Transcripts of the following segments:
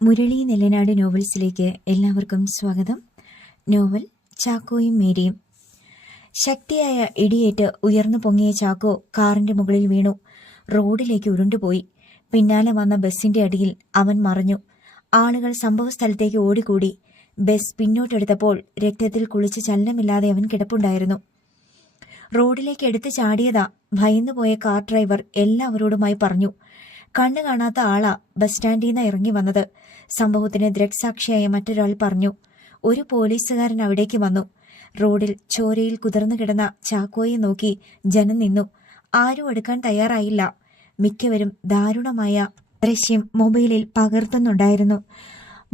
മുരളി നെല്ലനാട് നോവൽസിലേക്ക് എല്ലാവർക്കും സ്വാഗതം. നോവൽ ചാക്കോയും മേരിയും. ശക്തിയായ ഇടിയേറ്റ് ഉയർന്നു പൊങ്ങിയ ചാക്കോ കാറിന്റെ മുകളിൽ വീണു. റോഡിലേക്ക് ഉരുണ്ടുപോയി. പിന്നാലെ വന്ന ബസിന്റെ അടിയിൽ അവൻ മറഞ്ഞു. ആളുകൾ സംഭവസ്ഥലത്തേക്ക് ഓടിക്കൂടി. ബസ് പിന്നോട്ടെടുത്തപ്പോൾ രക്തത്തിൽ കുളിച്ച് ചലനമില്ലാതെ അവൻ കിടപ്പുണ്ടായിരുന്നു. റോഡിലേക്ക് എടുത്തു ചാടിയതാ ഭയന്നുപോയ കാർ ഡ്രൈവർ എല്ലാവരോടുമായി പറഞ്ഞു. കണ്ണു കാണാത്ത ആളാ ബസ് സ്റ്റാൻഡിൽ നിന്ന് ഇറങ്ങി വന്നത്. സംഭവത്തിന് ദൃക്സാക്ഷിയായ മറ്റൊരാൾ പറഞ്ഞു. ഒരു പോലീസുകാരൻ അവിടേക്ക് വന്നു. റോഡിൽ ചോരയിൽ കുതിർന്നു കിടന്ന ചാക്കോയെ നോക്കി ജനം നിന്നു. ആരും എടുക്കാൻ തയ്യാറായില്ല. മിക്കവരും ദാരുണമായ ദൃശ്യം മൊബൈലിൽ പകർത്തുന്നുണ്ടായിരുന്നു.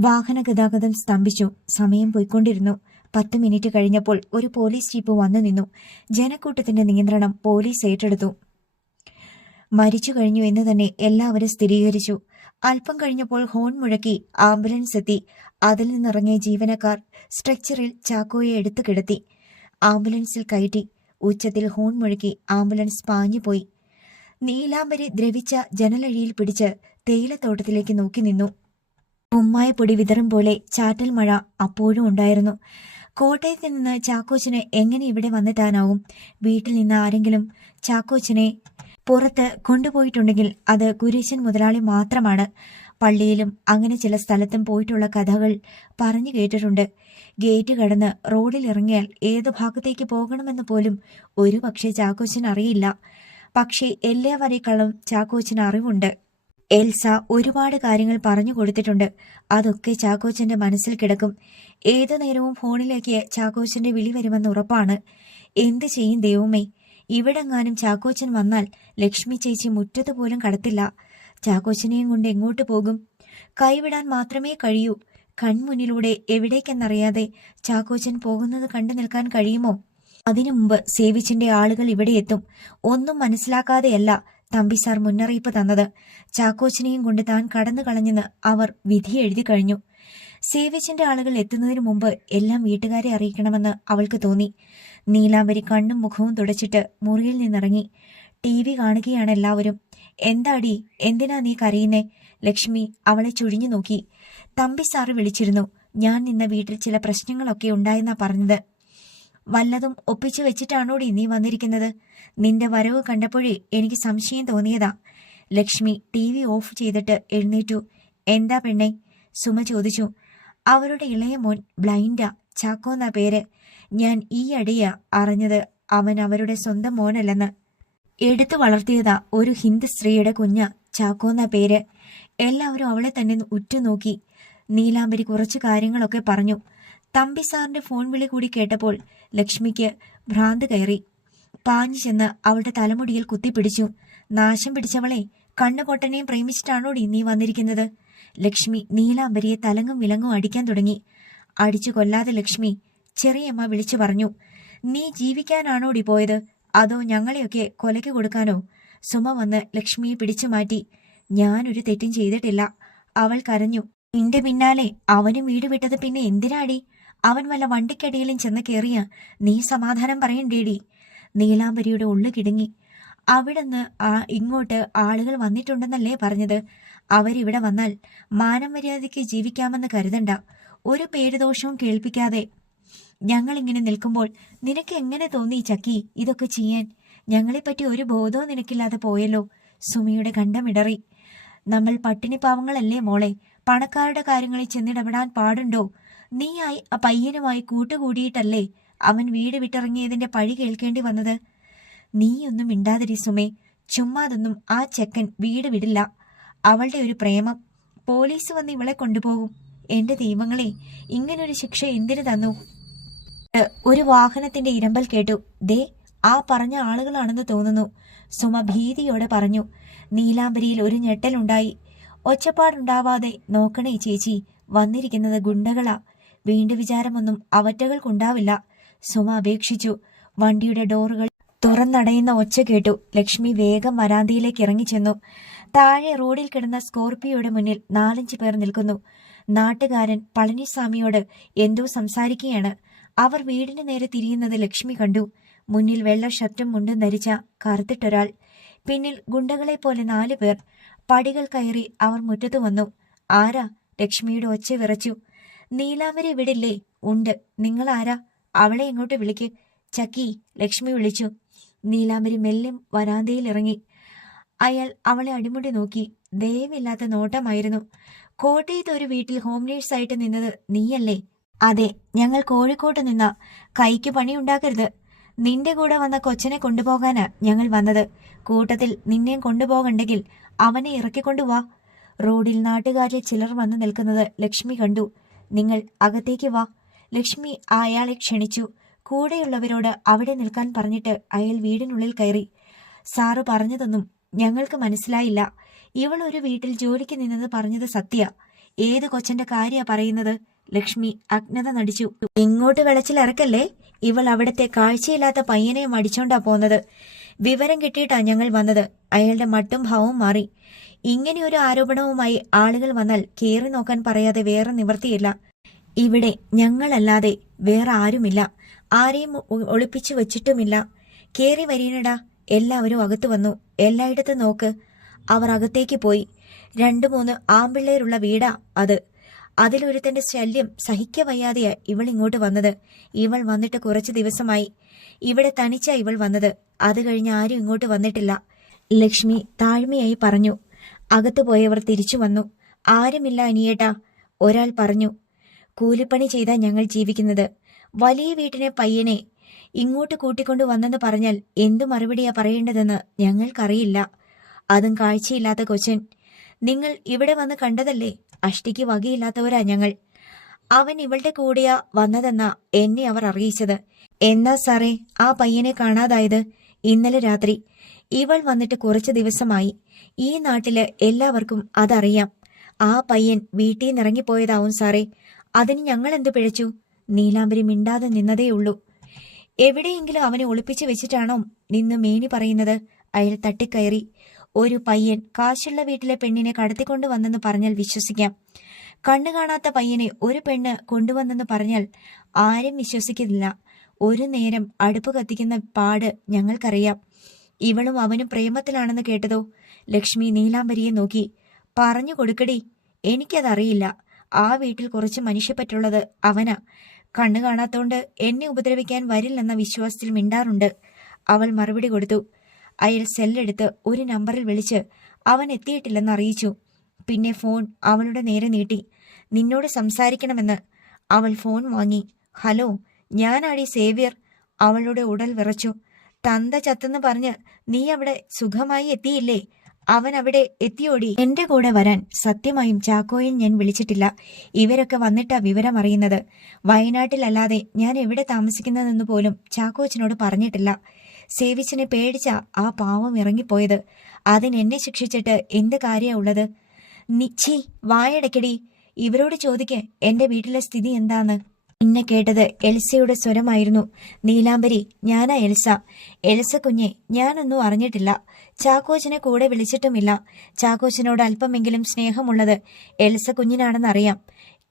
വാഹന ഗതാഗതം സ്തംഭിച്ചു. സമയം പോയിക്കൊണ്ടിരുന്നു. 10 മിനിറ്റ് കഴിഞ്ഞപ്പോൾ ഒരു പോലീസ് ജീപ്പ് വന്നു നിന്നു. ജനക്കൂട്ടത്തിന്റെ നിയന്ത്രണം പോലീസ് ഏറ്റെടുത്തു. മരിച്ചു കഴിഞ്ഞു എന്ന് തന്നെ എല്ലാവരും സ്ഥിരീകരിച്ചു. അല്പം കഴിഞ്ഞപ്പോൾ ഹോൺ മുഴക്കി ആംബുലൻസ് എത്തി. അതിൽ നിന്നിറങ്ങിയ ജീവനക്കാർ സ്ട്രെച്ചറിൽ ചാക്കോയെ എടുത്തു കിടത്തി. ആംബുലൻസിൽ കയറ്റി. ഉച്ചത്തിൽ ഹോൺ മുഴക്കി ആംബുലൻസ് പാഞ്ഞുപോയി. നീലാംബരി ദ്രവിച്ച ജനലഴിയിൽ പിടിച്ച് തേയിലത്തോട്ടത്തിലേക്ക് നോക്കി നിന്നു. ഉമ്മായ പൊടി വിതറും പോലെ ചാറ്റൽ മഴ അപ്പോഴും ഉണ്ടായിരുന്നു. കോട്ടയത്ത് നിന്ന് ചാക്കോച്ചന് എങ്ങനെ ഇവിടെ വന്നെത്താനാവും? വീട്ടിൽ നിന്ന് ആരെങ്കിലും ചാക്കോച്ചനെ പുറത്ത് കൊണ്ടുപോയിട്ടുണ്ടെങ്കിൽ അത് കുരീശൻ മുതലാളി മാത്രമാണ്. പള്ളിയിലും അങ്ങനെ ചില സ്ഥലത്തും പോയിട്ടുള്ള കഥകൾ പറഞ്ഞു കേട്ടിട്ടുണ്ട്. ഗേറ്റ് കടന്ന് റോഡിൽ ഇറങ്ങിയാൽ ഏതു ഭാഗത്തേക്ക് പോകണമെന്ന് പോലും ഒരു പക്ഷേ ചാക്കോച്ചൻ അറിയില്ല. പക്ഷേ എല്ലാവരേക്കാളും ചാക്കോച്ചന് അറിവുണ്ട്. എൽസ ഒരുപാട് കാര്യങ്ങൾ പറഞ്ഞു കൊടുത്തിട്ടുണ്ട്. അതൊക്കെ ചാക്കോച്ചന്റെ മനസ്സിൽ കിടക്കും. ഏതു നേരവും ഫോണിലേക്ക് ചാക്കോച്ചന്റെ വിളി വരുമെന്ന് ഉറപ്പാണ്. എന്ത് ചെയ്യും ദൈവമേ? ഇവിടെങ്ങാനും ചാക്കോച്ചൻ വന്നാൽ ലക്ഷ്മി ചേച്ചി മുറ്റത്ത് പോലും കടത്തില്ല. ചാക്കോച്ചനെയും കൊണ്ട് എങ്ങോട്ട് പോകും? കൈവിടാൻ മാത്രമേ കഴിയൂ. കൺമുന്നിലൂടെ എവിടേക്കെന്നറിയാതെ ചാക്കോച്ചൻ പോകുന്നത് കണ്ടു നിൽക്കാൻ കഴിയുമോ? അതിനു മുമ്പ് സേവിച്ചിന്റെ ആളുകൾ ഇവിടെ എത്തും. ഒന്നും മനസ്സിലാക്കാതെയല്ല തമ്പി സാർ മുന്നറിയിപ്പ് തന്നത്. ചാക്കോച്ചനെയും കൊണ്ട് താൻ കടന്നു കളഞ്ഞെന്ന് അവർ വിധി എഴുതി കഴിഞ്ഞു. സേവിച്ചിന്റെ ആളുകൾ എത്തുന്നതിനു മുമ്പ് എല്ലാം വീട്ടുകാരെ അറിയിക്കണമെന്ന് അവൾക്ക് തോന്നി. നീലാംബരി കണ്ണും മുഖവും തുടച്ചിട്ട് മുറിയിൽ നിന്നിറങ്ങി. TV കാണുകയാണ് എല്ലാവരും. എന്താടി, എന്തിനാ നീ കരയുന്നേ? ലക്ഷ്മി അവളെ ചുഴിഞ്ഞു നോക്കി. തമ്പി സാറ് വിളിച്ചിരുന്നു. ഞാൻ നിന്ന വീട്ടിൽ ചില പ്രശ്നങ്ങളൊക്കെ ഉണ്ടായെന്നാ പറഞ്ഞത്. വല്ലതും ഒപ്പിച്ചു വെച്ചിട്ടാണോടി നീ വന്നിരിക്കുന്നത്? നിന്റെ വരവ് കണ്ടപ്പോഴേ എനിക്ക് സംശയം തോന്നിയതാ. ലക്ഷ്മി TV ഓഫ് ചെയ്തിട്ട് എഴുന്നേറ്റു. എന്താ പെണ്ണെ? സുമ ചോദിച്ചു. അവരുടെ ഇളയ മോൻ ബ്ലൈൻഡാ. ചാക്കോ എന്നാ പേര്. ഞാൻ ഈ അടിയാ അറിഞ്ഞത് അവൻ അവരുടെ സ്വന്തം മോനല്ലെന്ന്. എടുത്തു വളർത്തിയതാ ഒരു ഹിന്ദു സ്ത്രീയുടെ കുഞ്ഞ. ചാക്കോ എന്നാ പേര്. എല്ലാവരും അവളെ തന്നെ ഉറ്റുനോക്കി. നീലാംബരി കുറച്ചു കാര്യങ്ങളൊക്കെ പറഞ്ഞു. തമ്പി സാറിന്റെ ഫോൺ വിളി കൂടി കേട്ടപ്പോൾ ലക്ഷ്മിക്ക് ഭ്രാന്ത് കയറി. പാഞ്ഞു ചെന്ന് അവളുടെ തലമുടിയിൽ കുത്തിപ്പിടിച്ചു. നാശം പിടിച്ചവളെ, കണ്ണുപൊട്ടനെയും പ്രേമിച്ചിട്ടാണോടി നീ വന്നിരിക്കുന്നത്? ലക്ഷ്മി നീലാംബരിയെ തലങ്ങും വിലങ്ങും അടിക്കാൻ തുടങ്ങി. അടിച്ചു കൊല്ലാതെ ലക്ഷ്മി, ചെറിയമ്മ വിളിച്ചു പറഞ്ഞു. നീ ജീവിക്കാനാണോടി പോയത്, അതോ ഞങ്ങളെയൊക്കെ കൊലയ്ക്ക് കൊടുക്കാനോ? സുമ വന്ന് ലക്ഷ്മിയെ പിടിച്ചു മാറ്റി. ഞാനൊരു തെറ്റും ചെയ്തിട്ടില്ല. അവൾ കരഞ്ഞു. നിന്റെ പിന്നാലെ അവനും വീട് വിട്ടത് പിന്നെ എന്തിനാടി? അവൻ വല്ല വണ്ടിക്കടിയിലും ചെന്ന് കയറിയ നീ സമാധാനം പറയണ്ടേടി? നീലാംബരിയുടെ ഉള്ളു കിടുങ്ങി. അവിടുന്ന് ഇങ്ങോട്ട് ആളുകൾ വന്നിട്ടുണ്ടെന്നല്ലേ പറഞ്ഞത്? അവരിവിടെ വന്നാൽ മാനം മര്യാദയ്ക്ക് ജീവിക്കാമെന്ന് കരുതണ്ട. ഒരു പേരുദോഷവും കേൾപ്പിക്കാതെ ഞങ്ങളിങ്ങനെ നിൽക്കുമ്പോൾ നിനക്ക് എങ്ങനെ തോന്നി ചക്കി ഇതൊക്കെ ചെയ്യാൻ? ഞങ്ങളെപ്പറ്റി ഒരു ബോധവും നിനക്കില്ലാതെ പോയല്ലോ. സുമിയുടെ കണ്ടമിടറി. നമ്മൾ പട്ടിണി പാവങ്ങളല്ലേ മോളെ? പണക്കാരുടെ കാര്യങ്ങളിൽ ചെന്നിടപെടാൻ പാടുണ്ടോ? നീയായി ആ പയ്യനുമായി കൂട്ടുകൂടിയിട്ടല്ലേ അവൻ വീട് വിട്ടിറങ്ങിയതിന്റെ പഴി കേൾക്കേണ്ടി വന്നത്? നീയൊന്നും മിണ്ടാതിരി സുമേ. ചുമ്മാതൊന്നും ആ ചെക്കൻ വീട് വിടില്ല. അവളുടെ ഒരു പ്രേമം. പോലീസ് വന്ന് ഇവളെ കൊണ്ടുപോകും. എന്റെ ദൈവങ്ങളെ, ഇങ്ങനൊരു ശിക്ഷ എന്തിനു തന്നു? ഒരു വാഹനത്തിന്റെ ഇരമ്പൽ കേട്ടു. ദേ, ആ പറഞ്ഞ ആളുകളാണെന്ന് തോന്നുന്നു. സുമ ഭീതിയോടെ പറഞ്ഞു. നീലാംബരിയിൽ ഒരു ഞെട്ടലുണ്ടായി. ഒച്ചപ്പാടുണ്ടാവാതെ നോക്കണേ ചേച്ചി, വന്നിരിക്കുന്നത് ഗുണ്ടകളാ. വീണ്ടു വിചാരമൊന്നും അവറ്റകൾക്കുണ്ടാവില്ല. സുമ അപേക്ഷിച്ചു. വണ്ടിയുടെ ഡോറുകൾ തുറന്നടയുന്ന ഒച്ച കേട്ടു. ലക്ഷ്മി വേഗം വരാന്തയിലേക്ക് ഇറങ്ങിച്ചെന്നു. താഴെ റോഡിൽ കിടന്ന സ്കോർപിയോയുടെ മുന്നിൽ 4-5 പേർ നിൽക്കുന്നു. നാട്ടുകാരൻ പളനിസ്വാമിയോട് എന്തോ സംസാരിക്കുകയാണ്. അവർ വീടിന് നേരെ തിരിയുന്നത് ലക്ഷ്മി കണ്ടു. മുന്നിൽ വെള്ള ഷർട്ടും മുണ്ടും ധരിച്ച കറുത്തിട്ടൊരാൾ. പിന്നിൽ ഗുണ്ടകളെ പോലെ 4 പേർ. പടികൾ കയറി അവർ മുറ്റത്തു വന്നു. ആരാ? ലക്ഷ്മിയുടെ ഒച്ച വിറച്ചു. നീലാംബരി വിടില്ലേ? ഉണ്ട്. നിങ്ങളാരാ? അവളെ ഇങ്ങോട്ട് വിളിക്ക്. ചക്കി, ലക്ഷ്മി വിളിച്ചു. നീലാംബരി മെല്ലെ വരാന്തയിൽ ഇറങ്ങി. അയാൾ അവളെ അടിമുടി നോക്കി. ദയവില്ലാത്ത നോട്ടമായിരുന്നു. കോട്ടയത്ത് ഒരു വീട്ടിൽ ഹോം നേഴ്സായിട്ട് നിന്നത് നീയല്ലേ? അതെ, ഞങ്ങൾ കോഴിക്കോട്ട് നിന്ന. കൈക്ക് പണിയുണ്ടാക്കരുത്. നിന്റെ കൂടെ വന്ന കൊച്ചനെ കൊണ്ടുപോകാനാ ഞങ്ങൾ വന്നത്. കൂട്ടത്തിൽ നിന്നെയും കൊണ്ടുപോകണ്ടെങ്കിൽ അവനെ ഇറക്കിക്കൊണ്ടുവാ. റോഡിൽ നാട്ടുകാരിൽ ചിലർ വന്നു നിൽക്കുന്നത് ലക്ഷ്മി കണ്ടു. നിങ്ങൾ അകത്തേക്ക് വാ. ലക്ഷ്മി അയാളെ ക്ഷണിച്ചു. കൂടെയുള്ളവരോട് അവിടെ നിൽക്കാൻ പറഞ്ഞിട്ട് അയാൾ വീടിനുള്ളിൽ കയറി. സാറ് പറഞ്ഞതൊന്നും ഞങ്ങൾക്ക് മനസ്സിലായില്ല. ഇവൾ ഒരു വീട്ടിൽ ജോലിക്ക് നിന്നത് പറഞ്ഞത് സത്യ. ഏത് കൊച്ചന്റെ കാര്യാ പറയുന്നത്? ലക്ഷ്മി അജ്ഞത നടിച്ചു. ഇങ്ങോട്ട് വെളച്ചിലിറക്കല്ലേ. ഇവൾ അവിടത്തെ കാഴ്ചയില്ലാത്ത പയ്യനെ മടിച്ചോണ്ടാ പോന്നത്. വിവരം കിട്ടിയിട്ടാ ഞങ്ങൾ വന്നത്. അയാളുടെ മട്ടും ഭാവവും മാറി. ഇങ്ങനെയൊരു ആരോപണവുമായി ആളുകൾ വന്നാൽ കേറി നോക്കാൻ പറയാതെ വേറെ നിവർത്തിയില്ല. ഇവിടെ ഞങ്ങളല്ലാതെ വേറെ ആരുമില്ല. ആരെയും ഒളിപ്പിച്ചു വച്ചിട്ടുമില്ല. കേറി വരീനടാ. എല്ലാവരും അകത്തു വന്നു. എല്ലായിടത്തും നോക്ക്. അവർ അകത്തേക്ക് പോയി. 2-3 ആമ്പിള്ളേരുള്ള വീടാ അത്. അതിലൊരുത്തന്റെ ശല്യം സഹിക്കവയ്യാതെയാ ഇവൾ ഇങ്ങോട്ട് വന്നത്. ഇവൾ വന്നിട്ട് കുറച്ചു ദിവസമായി. ഇവിടെ തനിച്ചാ ഇവൾ വന്നത്. അത് കഴിഞ്ഞ് ആരും ഇങ്ങോട്ട് വന്നിട്ടില്ല. ലക്ഷ്മി താഴ്മയായി പറഞ്ഞു. അകത്തു പോയവർ തിരിച്ചു വന്നു. ആരുമില്ല അനിയേട്ടാ, ഒരാൾ പറഞ്ഞു. കൂലിപ്പണി ചെയ്താ ഞങ്ങൾ ജീവിക്കുന്നത്. വലിയ വീട്ടിനെ പയ്യനെ ഇങ്ങോട്ട് കൂട്ടിക്കൊണ്ടു വന്നെന്ന് പറഞ്ഞാൽ എന്തു മറുപടിയാ പറയേണ്ടതെന്ന് ഞങ്ങൾക്കറിയില്ല. അതും കാഴ്ചയില്ലാത്ത കൊച്ചൻ. നിങ്ങൾ ഇവിടെ വന്ന് കണ്ടതല്ലേ? അഷ്ടിക്ക് വകയില്ലാത്തവരാ ഞങ്ങൾ. അവൻ ഇവളുടെ കൂടെയാ വന്നതെന്നാ എന്നെ അവർ അറിയിച്ചത്. എന്നാ സാറേ ആ പയ്യനെ കാണാതായത്? ഇന്നലെ രാത്രി. ഇവൾ വന്നിട്ട് കുറച്ചു ദിവസമായി. ഈ നാട്ടില് എല്ലാവർക്കും അതറിയാം. ആ പയ്യൻ വീട്ടിൽ നിന്നിറങ്ങിപ്പോയതാവും സാറേ. അതിന് ഞങ്ങൾ എന്തു പിഴച്ചു? നീലാംബരി മിണ്ടാതെ നിന്നതേയുള്ളൂ. എവിടെയെങ്കിലും അവനെ ഒളിപ്പിച്ചു വെച്ചിട്ടാണോ നിന്ന് മേനി പറയുന്നത്? അയാൾ തട്ടിക്കയറി. ഒരു പയ്യൻ കാശുള്ള വീട്ടിലെ പെണ്ണിനെ കടത്തിക്കൊണ്ടുവന്നെന്ന് പറഞ്ഞാൽ വിശ്വസിക്കാം. കണ്ണു കാണാത്ത പയ്യനെ ഒരു പെണ്ണ് കൊണ്ടുവന്നെന്ന് പറഞ്ഞാൽ ആരും വിശ്വസിക്കില്ല. ഒരു നേരം അടുപ്പ് കത്തിക്കുന്ന പാട് ഞങ്ങൾക്കറിയാം. ഇവളും അവനും പ്രേമത്തിലാണെന്ന് കേട്ടതോ? ലക്ഷ്മി നീലാംബരിയെ നോക്കി. പറഞ്ഞു കൊടുക്കടി. എനിക്കതറിയില്ല. ആ വീട്ടിൽ കുറച്ച് മനുഷ്യപ്പറ്റുള്ളത് അവനാ. കണ്ണു കാണാത്തോണ്ട് എന്നെ ഉപദ്രവിക്കാൻ വരില്ലെന്ന വിശ്വാസത്തിൽ മിണ്ടാറുണ്ട്. അവൾ മറുപടി കൊടുത്തു. അയാൾ സെല്ലെടുത്ത് ഒരു നമ്പറിൽ വിളിച്ച് അവൻ എത്തിയിട്ടില്ലെന്ന് അറിയിച്ചു. പിന്നെ ഫോൺ അവളുടെ നേരെ നീട്ടി. നിന്നോട് സംസാരിക്കണമെന്ന്. അവൾ ഫോൺ വാങ്ങി. ഹലോ, ഞാനാടി സേവ്യർ. അവളുടെ ഉടൽ വിറച്ചു. തന്ത ചത്തെന്ന് പറഞ്ഞ് നീ അവിടെ സുഖമായി എത്തിയില്ലേ? അവൻ അവിടെ എത്തിയോടി? എന്റെ കൂടെ വരാൻ സത്യമായും ചാക്കോയിൽ ഞാൻ വിളിച്ചിട്ടില്ല. ഇവരൊക്കെ വന്നിട്ടാ വിവരം അറിയുന്നത്. വയനാട്ടിലല്ലാതെ ഞാൻ എവിടെ താമസിക്കുന്നതെന്ന് പോലും ചാക്കോച്ചനോട് പറഞ്ഞിട്ടില്ല. സേവിച്ചനെ പേടിച്ച ആ പാവം ഇറങ്ങിപ്പോയത്. അതിനെന്നെ ശിക്ഷിച്ചിട്ട് എന്ത് കാര്യാ ഉള്ളത്? നിച്ചി വായടക്കടി. ഇവരോട് ചോദിക്ക് എന്റെ വീട്ടിലെ സ്ഥിതി എന്താന്ന്. എന്നെ കേട്ടത് എൽസയുടെ സ്വരമായിരുന്നു. നീലാംബരി, ഞാനാ എൽസ. എൽസ കുഞ്ഞെ, ഞാനൊന്നും അറിഞ്ഞിട്ടില്ല. ചാക്കോച്ചനെ കൂടെ വിളിച്ചിട്ടുമില്ല. ചാക്കോച്ചനോട് അല്പമെങ്കിലും സ്നേഹമുള്ളത് എൽസ കുഞ്ഞിനാണെന്നറിയാം.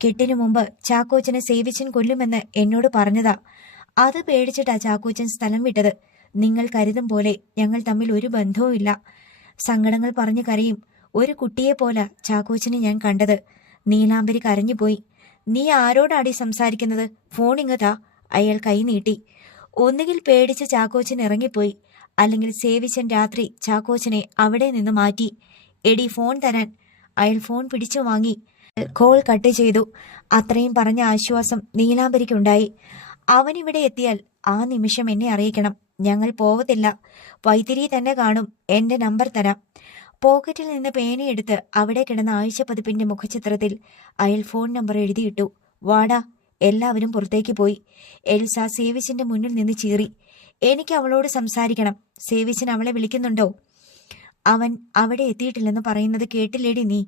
കെട്ടിനു മുമ്പ് ചാക്കോച്ചനെ സേവിച്ചൻ കൊല്ലുമെന്ന് എന്നോട് പറഞ്ഞതാ. അത് പേടിച്ചിട്ടാ ചാക്കോച്ചൻ സ്ഥലം വിട്ടത്. നിങ്ങൾ കരുതും പോലെ ഞങ്ങൾ തമ്മിൽ ഒരു ബന്ധവുമില്ല. സങ്കടങ്ങൾ പറഞ്ഞു കരയും ഒരു കുട്ടിയെപ്പോല ചാക്കോച്ചനെ ഞാൻ കണ്ടത്. നീലാംബരി കരഞ്ഞുപോയി. നീ ആരോടാടി സംസാരിക്കുന്നത്? ഫോൺ ഇങ്ങതാ. അയാൾ കൈ നീട്ടി. ഒന്നുകിൽ പേടിച്ച് ചാക്കോച്ചൻ ഇറങ്ങിപ്പോയി, അല്ലെങ്കിൽ സേവിച്ചൻ രാത്രി ചാക്കോച്ചനെ അവിടെ നിന്ന് മാറ്റി. എടി, ഫോൺ തരാൻ. അയാൾ ഫോൺ പിടിച്ചു വാങ്ങി. കോൾ കട്ട് ചെയ്തു. അത്രയും പറഞ്ഞ ആശ്വാസം നീലാംബരിക്കുണ്ടായി. അവനിവിടെ എത്തിയാൽ ആ നിമിഷം എന്നെ അറിയിക്കണം. ഞങ്ങൾ പോവത്തില്ല. വൈത്തിരി തന്നെ കാണും. എന്റെ നമ്പർ തരാം. പോക്കറ്റിൽ നിന്ന് പേനയെടുത്ത് അവിടെ കിടന്ന ആഴ്ചപ്പതിപ്പിന്റെ മുഖചിത്രത്തിൽ അയാൾ ഫോൺ നമ്പർ എഴുതിയിട്ടു. വാടാ. എല്ലാവരും പുറത്തേക്ക് പോയി. എൽസ സേവിച്ചിന്റെ മുന്നിൽ നിന്ന് ചീറി. എനിക്ക് അവളോട് സംസാരിക്കണം. സേവിച്ചൻ അവളെ വിളിക്കുന്നുണ്ടോ? അവൻ അവിടെ എത്തിയിട്ടില്ലെന്ന് പറയുന്നത് കേട്ടില്ലേടി നീ?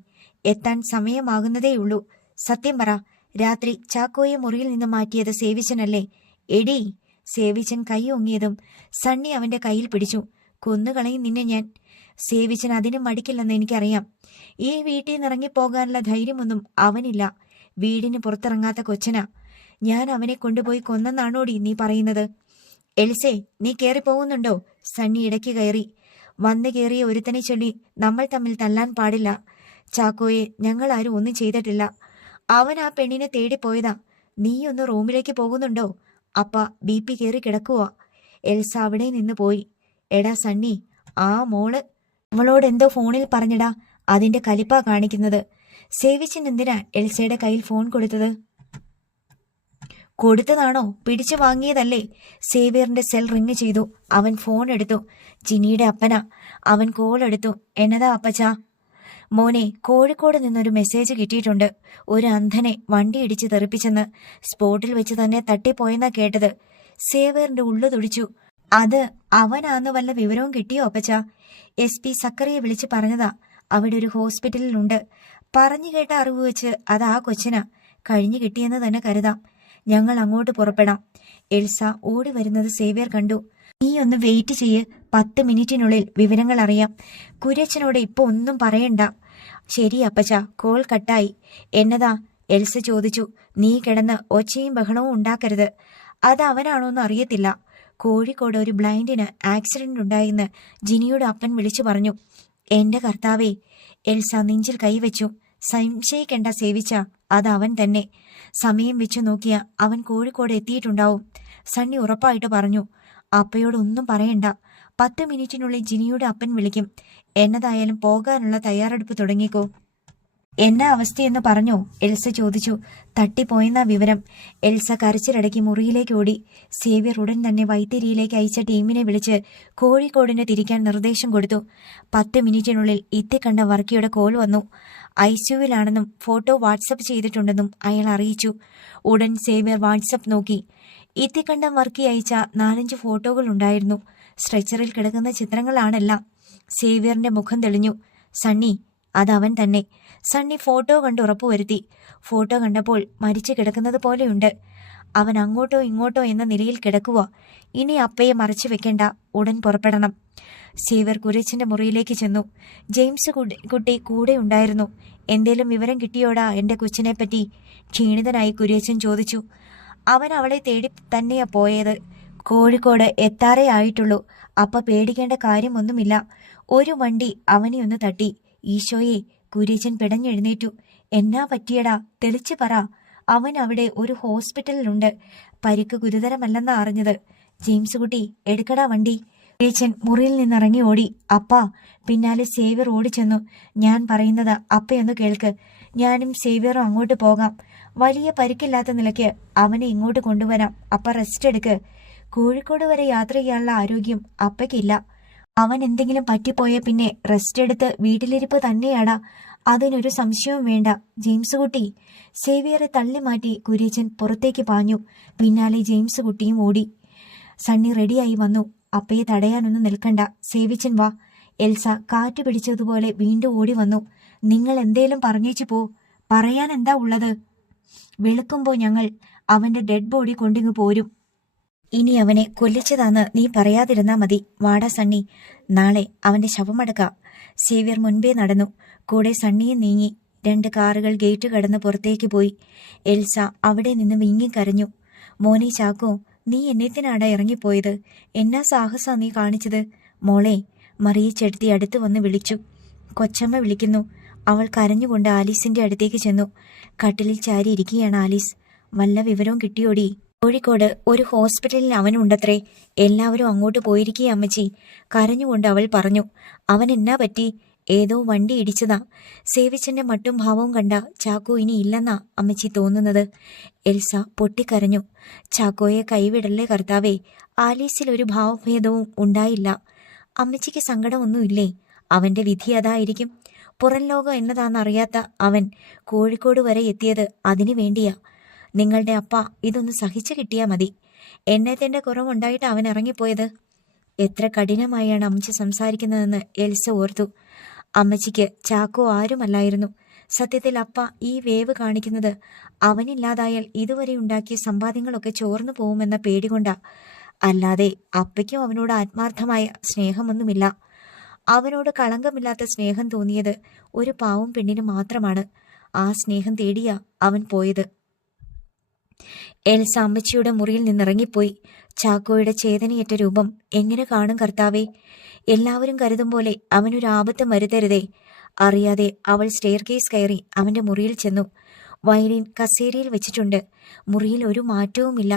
എത്താൻ സമയമാകുന്നതേയുള്ളൂ. സത്യം പറ. രാത്രി ചാക്കോയെ മുറിയിൽ നിന്ന് മാറ്റിയത് സേവിച്ചനല്ലേ? എടി. സേവിച്ചൻ കൈ ഒങ്ങിയതും സണ്ണി അവന്റെ കയ്യിൽ പിടിച്ചു. കൊന്നുകളയും നിന്നെ ഞാൻ. സേവിച്ചൻ അതിനും മടിക്കില്ലെന്ന് എനിക്കറിയാം. ഈ വീട്ടിൽ നിന്നിറങ്ങിപ്പോകാനുള്ള ധൈര്യമൊന്നും അവനില്ല. വീടിന് പുറത്തിറങ്ങാത്ത കൊച്ചനാ. ഞാൻ അവനെ കൊണ്ടുപോയി കൊന്നെന്നാണോടി നീ പറയുന്നത്? എൽസേ, നീ കയറിപ്പോകുന്നുണ്ടോ? സണ്ണി ഇടയ്ക്ക് കയറി. വന്നു കയറിയ ഒരുത്തനെ ചൊല്ലി നമ്മൾ തമ്മിൽ തല്ലാൻ പാടില്ല. ചാക്കോയെ ഞങ്ങൾ ആരും ഒന്നും ചെയ്തിട്ടില്ല. അവൻ ആ പെണ്ണിനെ തേടിപ്പോയതാ. നീ ഒന്ന് റൂമിലേക്ക് പോകുന്നുണ്ടോ? അപ്പ BP കയറി കിടക്കുവാ. എൽസ അവിടെ നിന്ന് പോയി. എടാ സണ്ണി, ആ മോള് അവളോട് എന്തോ ഫോണിൽ പറഞ്ഞടാ. അതിന്റെ കലിപ്പാ കാണിക്കുന്നത്. സേവിച്ചൻ എന്തിനാ എൽസയുടെ കയ്യിൽ ഫോൺ കൊടുത്തത്? കൊടുത്തതാണോ? പിടിച്ചു വാങ്ങിയതല്ലേ? സേവിയറിന്റെ സെൽ റിങ് ചെയ്തു. അവൻ ഫോൺ എടുത്തു. ജിനിയുടെ അപ്പനാ. അവൻ കോൾ എടുത്തു. എന്നതാ അപ്പച്ചാ? മോനെ, കോഴിക്കോട് നിന്നൊരു മെസ്സേജ് കിട്ടിയിട്ടുണ്ട്. ഒരു അന്ധനെ വണ്ടി ഇടിച്ച് തെറിപ്പിച്ചെന്ന്. സ്പോട്ടിൽ വെച്ച് തന്നെ തട്ടിപ്പോയെന്നാ കേട്ടത്. സേവിയറിന്റെ ഉള്ളു തുടിച്ചു. അത് അവനാന്ന് വല്ല വിവരവും കിട്ടിയോ അപ്പച്ചാ? SP സക്കറിയെ വിളിച്ച് പറഞ്ഞതാ. അവിടെ ഒരു ഹോസ്പിറ്റലിലുണ്ട്. പറഞ്ഞു കേട്ട അറിവ് വെച്ച് അത് ആ കൊച്ചിനാ. കഴിഞ്ഞു കിട്ടിയെന്ന് തന്നെ കരുതാം. ഞങ്ങൾ അങ്ങോട്ട് പുറപ്പെടാം. എൽസ ഓടി വരുന്നത് സേവ്യർ കണ്ടു. നീ ഒന്ന് വെയിറ്റ് ചെയ്യ്. 10 മിനിറ്റിനുള്ളിൽ വിവരങ്ങൾ അറിയാം. കുര്യച്ചനോട് ഇപ്പൊ ഒന്നും പറയണ്ട. ശരി അപ്പച്ച. കോൾ കട്ടായി. എന്നതാ? എൽസ ചോദിച്ചു. നീ കിടന്ന് ഒച്ചയും ബഹളവും ഉണ്ടാക്കരുത്. അത് അവനാണോന്ന് അറിയത്തില്ല. കോഴിക്കോട് ഒരു ബ്ലൈൻഡിന് ആക്സിഡന്റ് ഉണ്ടായെന്ന് ജിനിയുടെ അപ്പൻ വിളിച്ചു പറഞ്ഞു. എന്റെ കർത്താവേ! എൽസ നെഞ്ചിൽ കൈവച്ചു. സംശയിക്കണ്ട സേവിച്ച, അത് അവൻ തന്നെ. സമയം വെച്ചു നോക്കിയ അവൻ കോഴിക്കോട് എത്തിയിട്ടുണ്ടാവും. സണ്ണി ഉറപ്പായിട്ട് പറഞ്ഞു. അപ്പയോടൊന്നും പറയണ്ട. 10 മിനിറ്റിനുള്ളിൽ ജിനിയുടെ അപ്പൻ വിളിക്കും. എന്നതായാലും പോകാനുള്ള തയ്യാറെടുപ്പ് തുടങ്ങിക്കോ. എന്നാ അവസ്ഥയെന്ന് പറഞ്ഞോ? എൽസ ചോദിച്ചു. തട്ടിപ്പോയെന്ന വിവരം. എൽസ കരച്ചിലടക്കി മുറിയിലേക്ക് ഓടി. സേവ്യർ ഉടൻ തന്നെ വൈത്തിരിയിലേക്ക് അയച്ച ടീമിനെ വിളിച്ച് കോഴിക്കോടിന് തിരിക്കാൻ നിർദ്ദേശം കൊടുത്തു. 10 മിനിറ്റിനുള്ളിൽ ഇത്തിക്കണ്ട വർക്കിയുടെ കോൾ വന്നു. ICUവിലാണെന്നും ഫോട്ടോ വാട്സപ്പ് ചെയ്തിട്ടുണ്ടെന്നും അയാൾ അറിയിച്ചു. ഉടൻ സേവ്യർ വാട്സപ്പ് നോക്കി. ഇത്തിക്കണ്ടം വർക്കി അയച്ച 4-5 ഫോട്ടോകൾ ഉണ്ടായിരുന്നു. സ്ട്രെച്ചറിൽ കിടക്കുന്ന ചിത്രങ്ങളാണെല്ലാം. സേവ്യറിന്റെ മുഖം തെളിഞ്ഞു. സണ്ണി, അതവൻ തന്നെ. സണ്ണി ഫോട്ടോ കണ്ട് ഉറപ്പുവരുത്തി. ഫോട്ടോ കണ്ടപ്പോൾ മരിച്ചു കിടക്കുന്നത് പോലെയുണ്ട്. അവൻ അങ്ങോട്ടോ ഇങ്ങോട്ടോ എന്ന നിലയിൽ കിടക്കുക. ഇനി അപ്പയെ മറച്ചു വെക്കണ്ട. ഉടൻ പുറപ്പെടണം. സേവ്യർ കുര്യച്ചന്റെ മുറിയിലേക്ക് ചെന്നു. ജെയിംസ് കുട്ടി കൂടെ ഉണ്ടായിരുന്നു. എന്തേലും വിവരം കിട്ടിയോടാ എന്റെ കൊച്ചിനെപ്പറ്റി? ക്ഷീണിതനായി കുര്യച്ചൻ ചോദിച്ചു. അവൻ അവളെ തേടി തന്നെയാ പോയത്. കോഴിക്കോട് എത്താറേ ആയിട്ടുള്ളൂ. അപ്പ പേടിക്കേണ്ട കാര്യമൊന്നുമില്ല. ഒരു വണ്ടി അവനെ ഒന്ന് തട്ടി. ഈശോയെ! കുര്യച്ചൻ പിടഞ്ഞെഴുന്നേറ്റു. എന്നാ പറ്റിയടാ? തെളിച്ചു പറ. അവൻ അവിടെ ഒരു ഹോസ്പിറ്റലിലുണ്ട്. പരിക്ക് ഗുരുതരമല്ലെന്നാ അറിഞ്ഞത്. ജെയിംസ് കുട്ടി, എടുക്കടാ വണ്ടി. കുര്യച്ചൻ മുറിയിൽ നിന്നിറങ്ങി ഓടി. അപ്പാ! പിന്നാലെ സേവ്യർ ഓടിച്ചെന്നു. ഞാൻ പറയുന്നത് അപ്പയൊന്ന് കേൾക്ക്. ഞാനും സേവ്യറും അങ്ങോട്ട് പോകാം. വലിയ പരിക്കില്ലാത്ത നിലയ്ക്ക് അവനെ ഇങ്ങോട്ട് കൊണ്ടുവരാം. അപ്പ റെസ്റ്റ് എടുക്ക്. കോഴിക്കോട് വരെ യാത്ര ചെയ്യാനുള്ള ആരോഗ്യം അപ്പയ്ക്കില്ല. അവൻ എന്തെങ്കിലും പറ്റിപ്പോയ പിന്നെ റെസ്റ്റ് എടുത്ത് വീട്ടിലിരിപ്പ് തന്നെയാടാ. അതിനൊരു സംശയവും വേണ്ട. ജെയിംസ് കുട്ടി! സേവിയറെ തള്ളി മാറ്റി കുര്യച്ചൻ പുറത്തേക്ക് പാഞ്ഞു. പിന്നാലെ ജെയിംസ് കുട്ടിയും ഓടി. സണ്ണി റെഡിയായി വന്നു. അപ്പയെ തടയാനൊന്നും നിൽക്കണ്ട. സേവിച്ചൻ വാ. എൽസ കാറ്റ് പിടിച്ചതുപോലെ വീണ്ടും ഓടി വന്നു. നിങ്ങൾ എന്തേലും പറഞ്ഞേച്ചു പോ. പറയാൻ എന്താ ഉള്ളത്? വെളുക്കുമ്പോ ഞങ്ങൾ അവന്റെ ഡെഡ് ബോഡി കൊണ്ടിങ്ങു പോരും. ഇനി അവനെ കൊല്ലിച്ചതാന്ന് നീ പറയാതിരുന്നാ മതി. വാടാ സണ്ണി, നാളെ അവന്റെ ശവമടക്കാം. സേവ്യർ മുൻപേ നടന്നു. കൂടെ സണ്ണിയും നീങ്ങി. 2 കാറുകൾ ഗേറ്റ് കടന്ന് പുറത്തേക്ക് പോയി. എൽസ അവിടെ നിന്ന് വിങ്ങിക്കരഞ്ഞു. മോനെ ചാക്കോ, നീ എന്നത്തിനാടാ ഇറങ്ങിപ്പോയത്? എന്നാ സാഹസാ നീ കാണിച്ചത്? മോളെ! മറിയച്ചെടുത്തി അടുത്ത് വന്ന് വിളിച്ചു. കൊച്ചമ്മ വിളിക്കുന്നു. അവൾ കരഞ്ഞുകൊണ്ട് ആലീസിന്റെ അടുത്തേക്ക് ചെന്നു. കട്ടിലിൽ ചാരി ഇരിക്കുകയാണ് ആലീസ്. വല്ല വിവരവും കിട്ടിയോടി? കോഴിക്കോട് ഒരു ഹോസ്പിറ്റലിൽ അവനുണ്ടത്രേ. എല്ലാവരും അങ്ങോട്ട് പോയിരിക്കുക അമ്മച്ചി. കരഞ്ഞുകൊണ്ട് അവൾ പറഞ്ഞു. അവൻ എന്നാ പറ്റി? ഏതോ വണ്ടി ഇടിച്ചതാ. സേവിച്ചന്റെ മട്ടും ഭാവവും കണ്ട ചാക്കോ ഇനി ഇല്ലെന്നാ അമ്മച്ചി തോന്നുന്നത്. എൽസ പൊട്ടിക്കരഞ്ഞു. ചാക്കോയെ കൈവിടല്ലേ കർത്താവേ. ആലീസിൽ ഒരു ഭാവഭേദവും ഉണ്ടായില്ല. അമ്മച്ചിക്ക് സങ്കടമൊന്നുമില്ലേ? അവന്റെ വിധി അതായിരിക്കും. പുറം ലോകം എന്നതാണെന്നറിയാത്ത അവൻ കോഴിക്കോട് വരെ എത്തിയത് അതിനു വേണ്ടിയാ. നിങ്ങളുടെ അപ്പ ഇതൊന്ന് സഹിച്ചു കിട്ടിയാ മതി. എന്നത്തിന്റെ കുറവുണ്ടായിട്ട് അവൻ ഇറങ്ങിപ്പോയത്. എത്ര കഠിനമായാണ് അമ്മച്ചി സംസാരിക്കുന്നതെന്ന് എൽസ ഓർത്തു. അമ്മച്ചിക്ക് ചാക്കോ ആരുമല്ലായിരുന്നു. സത്യത്തിൽ അപ്പ ഈ വേവ് കാണിക്കുന്നത് അവനില്ലാതായാൽ ഇതുവരെ ഉണ്ടാക്കിയ സമ്പാദ്യങ്ങളൊക്കെ ചോർന്നു പോകുമെന്ന പേടികൊണ്ടാ. അല്ലാതെ അപ്പയ്ക്കും അവനോട് ആത്മാർത്ഥമായ സ്നേഹമൊന്നുമില്ല. അവനോട് കളങ്കമില്ലാത്ത സ്നേഹം തോന്നിയത് ഒരു പാവം പെണ്ണിന് മാത്രമാണ്. ആ സ്നേഹം തേടിയാ അവൻ പോയത്. എൽസ അമ്മച്ചിയുടെ മുറിയിൽ നിന്നിറങ്ങിപ്പോയി. ചാക്കോയുടെ ചേതനയേറ്റ രൂപം എങ്ങനെ കാണും കർത്താവേ? എല്ലാവരും കരുതും പോലെ അവനൊരു ആപത്തും വരുത്തരുതേ. അറിയാതെ അവൾ സ്റ്റെയർ കേസ് കയറി അവന്റെ മുറിയിൽ ചെന്നു. വയലിൻ കസേരയിൽ വെച്ചിട്ടുണ്ട്. മുറിയിൽ ഒരു മാറ്റവുമില്ല.